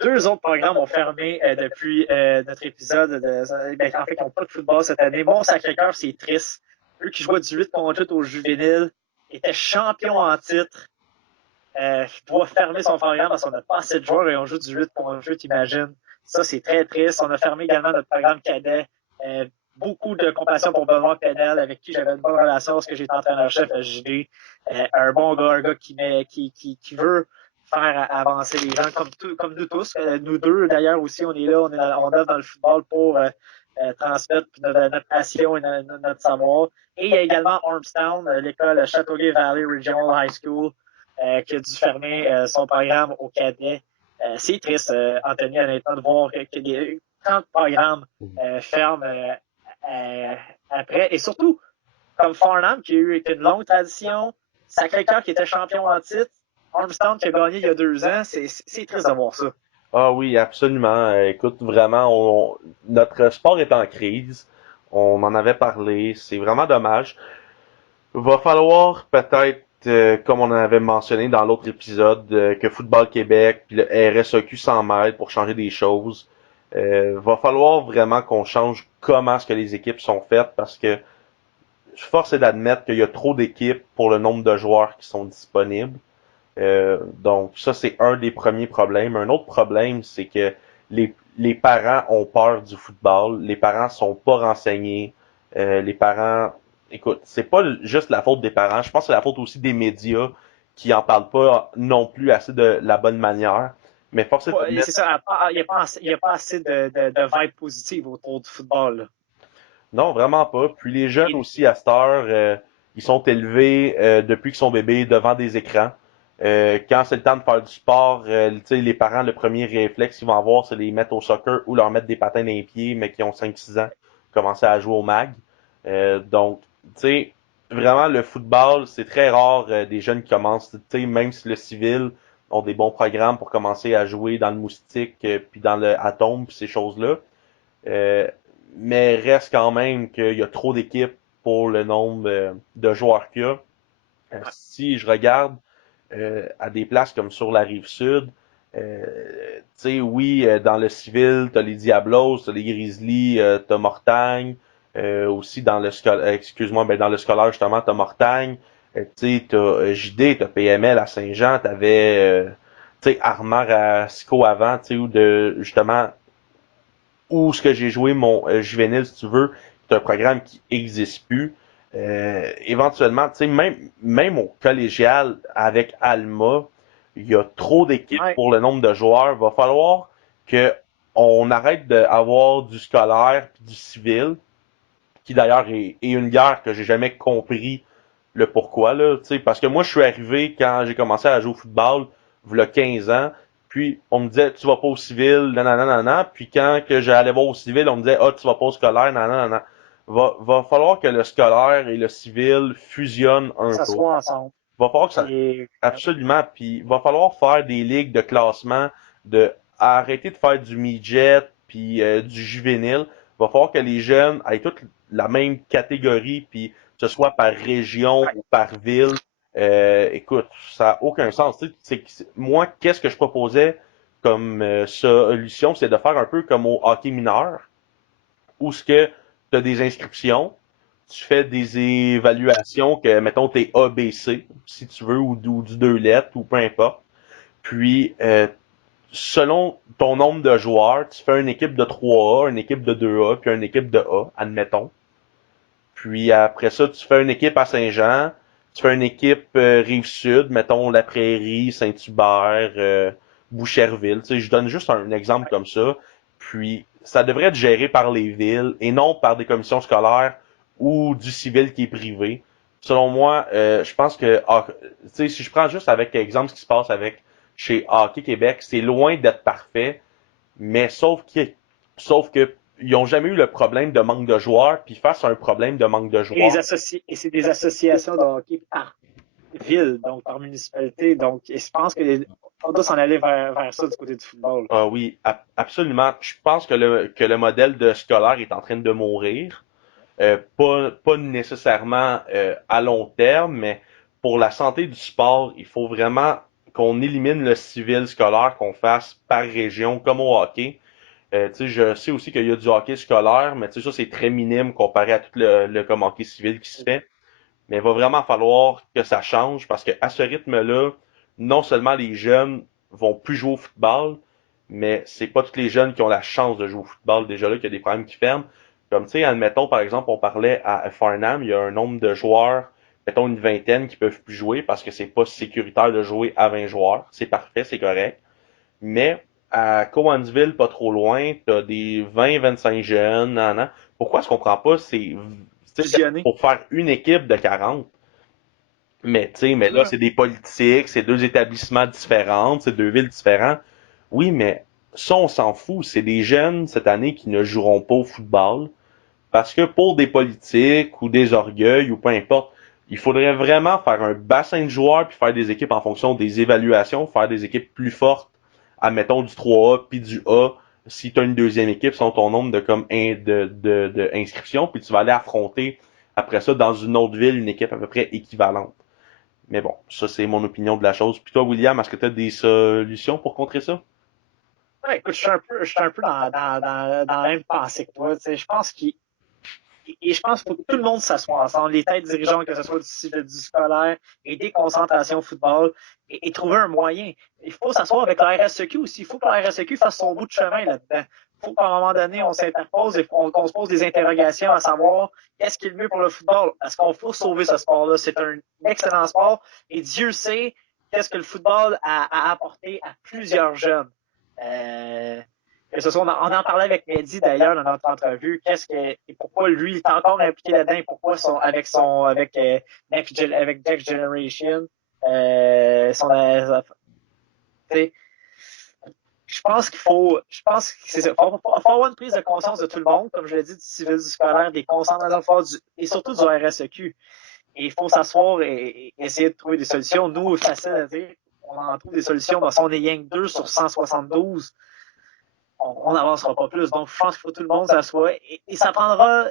Deux autres programmes ont fermé depuis notre épisode. En fait, ils n'ont pas de football cette année. Mon Sacré-Cœur, c'est triste. Eux qui jouaient du 8 contre 8 au juvénile étaient champions en titre. doit fermer son programme parce qu'on n'a pas assez de joueurs et on joue du 8 contre 8, imagine. Ça, c'est très triste. On a fermé également notre programme cadet. Beaucoup de compassion pour Benoît Pédel, avec qui j'avais une bonne relation parce que j'étais entraîneur-chef à JD. Un bon gars, un gars qui veut faire avancer les gens comme nous tous. Nous deux, d'ailleurs, aussi, on est là, on œuvre dans le football pour transmettre notre passion et notre savoir. Et il y a également Ormstown, l'école Chateauguay Valley Regional High School, qui a dû fermer son programme au cadet. C'est triste, Anthony, honnêtement, de voir que tant de programmes ferment après. Et surtout, comme Farnham, qui a eu une longue tradition, Sacré-Cœur qui était champion en titre, Armstrong qui a gagné il y a 2 ans, c'est triste de voir ça. Ah oui, absolument. Écoute, vraiment, notre sport est en crise. On en avait parlé. C'est vraiment dommage. Va falloir peut-être, comme on avait mentionné dans l'autre épisode, que Football Québec puis le RSEQ s'en mêlent pour changer des choses. Va falloir vraiment qu'on change comment est-ce que les équipes sont faites parce que force est d'admettre qu'il y a trop d'équipes pour le nombre de joueurs qui sont disponibles. Donc ça, c'est un des premiers problèmes. Un autre problème, c'est que les parents ont peur du football. Les parents sont pas renseignés. Les parents, écoute, c'est pas juste la faute des parents. Je pense que c'est la faute aussi des médias qui en parlent pas non plus assez de la bonne manière. Mais force est C'est ça, il n'y a pas assez de vibe positive autour du football. Là. non, vraiment pas. Puis les jeunes Et, aussi à cette heure, ils sont élevés depuis qu'ils sont bébés devant des écrans. Quand c'est le temps de faire du sport, les parents, le premier réflexe qu'ils vont avoir, c'est les mettre au soccer ou leur mettre des patins dans les pieds, mais qui ont 5-6 ans, commencer à jouer au mag. Donc, tu sais, vraiment, le football, c'est très rare des jeunes qui commencent, tu sais, même si le civil ont des bons programmes pour commencer à jouer dans le moustique, puis dans le atome, puis ces choses-là. Euh, mais reste quand même qu'il y a trop d'équipes pour le nombre de joueurs qu'il y a. Si je regarde à des places comme sur la rive sud, tu sais, oui, dans le civil, t'as les Diablos, t'as les Grizzlies, t'as Mortagne, aussi dans le excuse-moi, ben dans le scolaire justement, t'as Mortagne, tu sais, t'as JD, t'as PML à Saint-Jean, t'avais tu sais, Armand à Sico avant, tu sais, ou de justement ou ce que j'ai joué mon juvénile, si tu veux, c'est un programme qui existe plus. Éventuellement, tu sais, même au collégial avec Alma, il y a trop d'équipes ouais, pour le nombre de joueurs. Il va falloir que on arrête d'avoir du scolaire puis du civil, qui d'ailleurs est une guerre que j'ai jamais compris le pourquoi, là, tu sais, parce que moi, je suis arrivé quand j'ai commencé à jouer au football, il 15 ans, puis on me disait, tu vas pas au civil, nanana, puis quand que j'allais voir au civil, on me disait, ah, tu vas pas au scolaire, nanana. Va falloir que le scolaire et le civil fusionnent un ça peu. soit ensemble. Va falloir que ça, Et, absolument, puis va falloir faire des ligues de classement, de arrêter de faire du midget, puis du juvénile. Va falloir que les jeunes aient toutes la même catégorie, puis que ce soit par région ou par ville. Écoute, ça n'a aucun sens. Tu sais, moi, qu'est-ce que je proposais comme solution, c'est de faire un peu comme au hockey mineur, où ce que tu as des inscriptions, tu fais des évaluations que, mettons, t'es ABC, si tu veux, ou du 2 lettres, ou peu importe. Puis, selon ton nombre de joueurs, tu fais une équipe de 3A, une équipe de 2A, puis une équipe de A, admettons. Puis après ça, tu fais une équipe à Saint-Jean, tu fais une équipe Rive-Sud, mettons La Prairie, Saint-Hubert, Boucherville. Tu sais, je donne juste un exemple comme ça. Puis ça devrait être géré par les villes et non par des commissions scolaires ou du civil qui est privé. Selon moi, je pense que tu sais, si je prends juste avec exemple ce qui se passe avec chez Hockey Québec, c'est loin d'être parfait, mais sauf que ils ont jamais eu le problème de manque de joueurs, puis face à un problème de manque de joueurs. et c'est des associations de hockey par ville, donc par municipalité. Donc, et je pense qu'on doit s'en aller vers ça du côté du football. Ah oui, absolument. Je pense que le modèle de scolaire est en train de mourir. Pas nécessairement à long terme, mais pour la santé du sport, il faut vraiment qu'on élimine le civil scolaire, qu'on fasse par région, comme au hockey. Tu sais, je sais aussi qu'il y a du hockey scolaire, mais tu sais, ça, c'est très minime comparé à tout le comme hockey civil qui se fait. Mais il va vraiment falloir que ça change parce que à ce rythme-là, non seulement les jeunes vont plus jouer au football, mais c'est pas tous les jeunes qui ont la chance de jouer au football. Déjà là, qu'il y a des programmes qui ferment. Comme tu sais, admettons, par exemple, on parlait à Farnham, il y a un nombre de joueurs, mettons une vingtaine qui peuvent plus jouer parce que c'est pas sécuritaire de jouer à 20 joueurs. C'est parfait, c'est correct. Mais à Cowansville, pas trop loin, t'as des 20-25 jeunes, nan, nan. Pourquoi est-ce qu'on prend pas Fusionner. pour faire une équipe de 40? Mais tu sais, mais là, Ouais. c'est des politiques, c'est deux établissements différents, c'est deux villes différentes. Oui, mais ça, on s'en fout. C'est des jeunes cette année qui ne joueront pas au football parce que pour des politiques ou des orgueils ou peu importe, il faudrait vraiment faire un bassin de joueurs puis faire des équipes en fonction des évaluations, faire des équipes plus fortes, admettons du 3A puis du A. Si tu as une deuxième équipe, selon ton nombre de comme de inscriptions, puis tu vas aller affronter après ça dans une autre ville une équipe à peu près équivalente. Mais bon, ça c'est mon opinion de la chose. Puis toi, William, est-ce que tu as des solutions pour contrer ça? Ouais, écoute, je suis un peu dans la même pensée que toi. Tu sais, je pense qu'il faut que tout le monde s'assoie ensemble, les têtes dirigeantes, que ce soit du civil, du scolaire, et des concentrations au football, et trouver un moyen. Il faut s'asseoir avec la RSEQ aussi. Il faut que la RSEQ fasse son bout de chemin là-dedans. Il faut qu'à un moment donné, on s'interpose et qu'on se pose des interrogations à savoir qu'est-ce qui est le mieux pour le football. Est-ce qu'on faut sauver ce sport-là? C'est un excellent sport et Dieu sait qu'est-ce que le football a apporté à plusieurs jeunes. Euh, que ce soit, on en parlait avec Mehdi d'ailleurs dans notre entrevue, et pourquoi lui il est encore impliqué là-dedans, et pourquoi avec Next Generation, son, je pense que c'est ça. Faut avoir une prise de conscience de tout le monde, comme je l'ai dit, du civil, du scolaire, des concentrations et surtout du RSEQ. Et il faut s'asseoir et essayer de trouver des solutions. Nous, facile à dire, on en trouve des solutions. Si on est rien que 2 sur 172, on n'avancera pas plus. Donc, je pense qu'il faut que tout le monde s'assoie. Et ça prendra,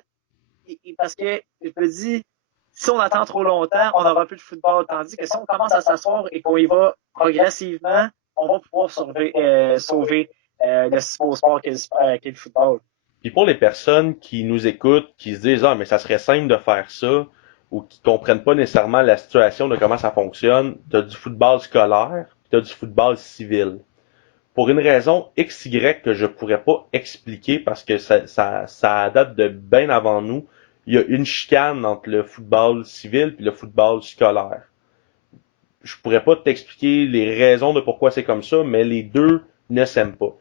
parce que, je me dis, si on attend trop longtemps, on n'aura plus de football. Tandis que si on commence à s'asseoir et qu'on y va progressivement, on va pouvoir sauver le si beau sport qu'est le football. Puis pour les personnes qui nous écoutent, qui se disent ah mais ça serait simple de faire ça, ou qui comprennent pas nécessairement la situation de comment ça fonctionne, t'as du football scolaire, puis t'as du football civil. Pour une raison XY que je pourrais pas expliquer parce que ça date de bien avant nous, il y a une chicane entre le football civil et le football scolaire. Je pourrais pas t'expliquer les raisons de pourquoi c'est comme ça, mais les deux ne s'aiment pas.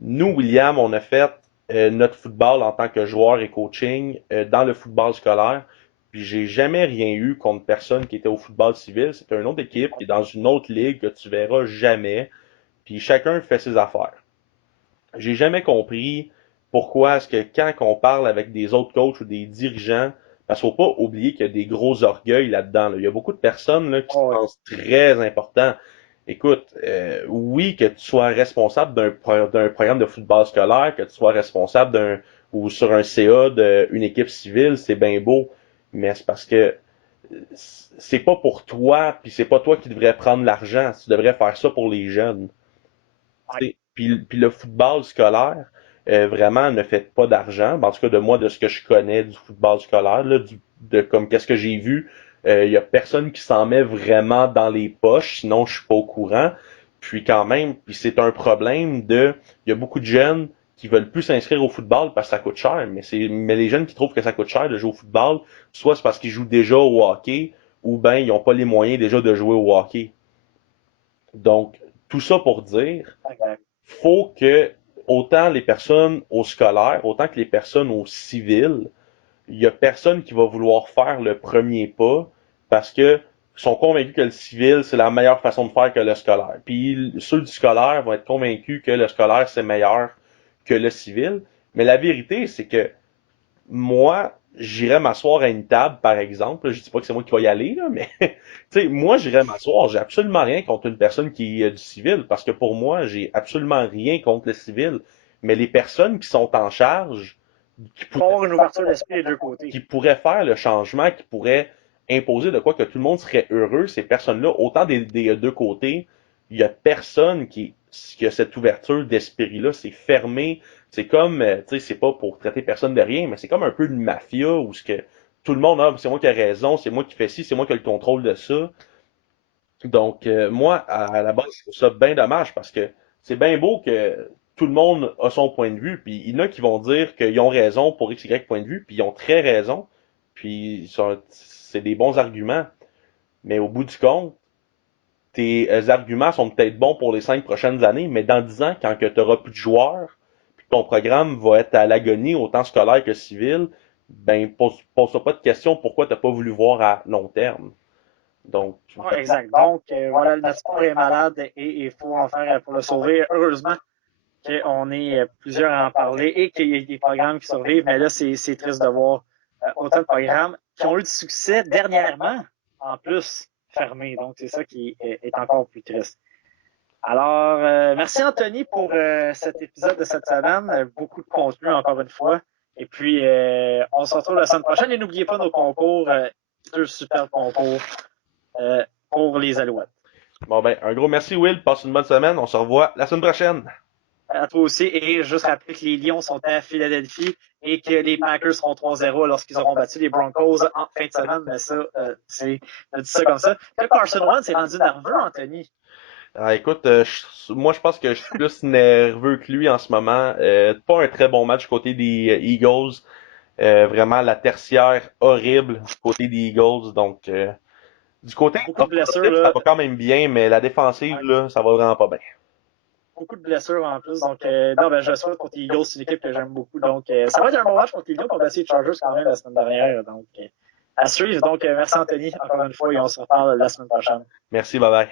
Nous, William, on a fait notre football en tant que joueur et coaching dans le football scolaire. Puis j'ai jamais rien eu contre personne qui était au football civil. C'était une autre équipe qui est dans une autre ligue que tu verras jamais. Puis chacun fait ses affaires. J'ai jamais compris pourquoi est-ce que quand on parle avec des autres coachs ou des dirigeants, parce qu'il faut pas oublier qu'il y a des gros orgueils là-dedans. Là. Il y a beaucoup de personnes là, qui se Oh, oui. pensent très importants. Écoute, oui, que tu sois responsable d'un programme de football scolaire, que tu sois responsable d'un ou sur un CA d'une équipe civile, c'est bien beau, mais c'est parce que c'est pas pour toi, puis c'est pas toi qui devrais prendre l'argent. Tu devrais faire ça pour les jeunes. Ouais. Puis le football scolaire, vraiment, ne fait pas d'argent. En tout cas, de moi, de ce que je connais du football scolaire, là, de comme qu'est-ce que j'ai vu, il y a personne qui s'en met vraiment dans les poches, sinon je suis pas au courant. Puis quand même, puis c'est un problème il y a beaucoup de jeunes qui veulent plus s'inscrire au football parce que ça coûte cher, mais les jeunes qui trouvent que ça coûte cher de jouer au football, soit c'est parce qu'ils jouent déjà au hockey, ou ben ils ont pas les moyens déjà de jouer au hockey. Donc, tout ça pour dire, Exact. faut que autant les personnes au scolaire, autant que les personnes au civil, il y a personne qui va vouloir faire le premier pas parce que sont convaincus que le civil, c'est la meilleure façon de faire que le scolaire. Puis ceux du scolaire vont être convaincus que le scolaire, c'est meilleur que le civil. Mais la vérité, c'est que moi, j'irais m'asseoir à une table, par exemple. Je dis pas que c'est moi qui vais y aller, là, mais tu sais, moi, j'irais m'asseoir. J'ai absolument rien contre une personne qui est du civil, parce que pour moi, j'ai absolument rien contre le civil. Mais les personnes qui sont en charge, qui Il faut pourraient, avoir une ouverture d'esprit des deux côtés. qui pourraient faire le changement, qui pourraient imposer de quoi que tout le monde serait heureux, ces personnes-là, autant des deux côtés, il y a personne qui a cette ouverture d'esprit-là. C'est fermé. C'est comme, tu sais, c'est pas pour traiter personne de rien, mais c'est comme un peu une mafia où ce que tout le monde, ah, c'est moi qui ai raison, c'est moi qui fais ci, c'est moi qui ai le contrôle de ça. Donc, moi, à la base, je trouve ça bien dommage parce que c'est bien beau que tout le monde a son point de vue, puis il y en a qui vont dire qu'ils ont raison pour X, Y point de vue, puis ils ont très raison, puis c'est des bons arguments, mais au bout du compte, tes arguments sont peut-être bons pour les 5 prochaines années, mais dans 10 ans, quand tu n'auras plus de joueurs, puis ton programme va être à l'agonie, autant scolaire que civil, ben pose pas de question pourquoi tu n'as pas voulu voir à long terme. Donc, Ouais, exact. Donc, voilà, notre sport est malade et il faut en faire pour le sauver. Heureusement qu'on est plusieurs à en parler et qu'il y a des programmes qui survivent, mais là, c'est triste de voir autant de programmes qui ont eu du succès dernièrement, en plus, fermés. Donc, c'est ça qui est encore plus triste. Alors, merci Anthony pour cet épisode de cette semaine. Beaucoup de contenu, encore une fois. Et puis, on se retrouve la semaine prochaine. Et n'oubliez pas nos concours, 2 super concours pour les Alouettes. bon ben, un gros merci Will, passe une bonne semaine, on se revoit la semaine prochaine. À toi aussi. Et juste rappeler que les Lions sont à Philadelphie et que les Packers seront 3-0 lorsqu'ils auront battu les Broncos en fin de semaine. Mais ça, on dit ça comme ça. Que Carson Wentz est rendu nerveux, Anthony. Ah, écoute, moi je pense que je suis plus nerveux que lui en ce moment. Pas un très bon match côté des Eagles. Vraiment la tertiaire horrible du côté des Eagles. Donc du côté Beaucoup de blessures, offensif, ça là. va quand même bien, mais la défensive, Ouais, là, ça va vraiment pas bien. beaucoup de blessures en plus. Donc, non, ben, je souhaite contre les Eagles, c'est une équipe que j'aime beaucoup. Donc, ça va être un bon match contre les Lions. On va essayer les Chargers quand même la semaine dernière. Donc, à suivre. Donc, merci Anthony, encore une fois, et on se reparle la semaine prochaine. Merci, bye bye.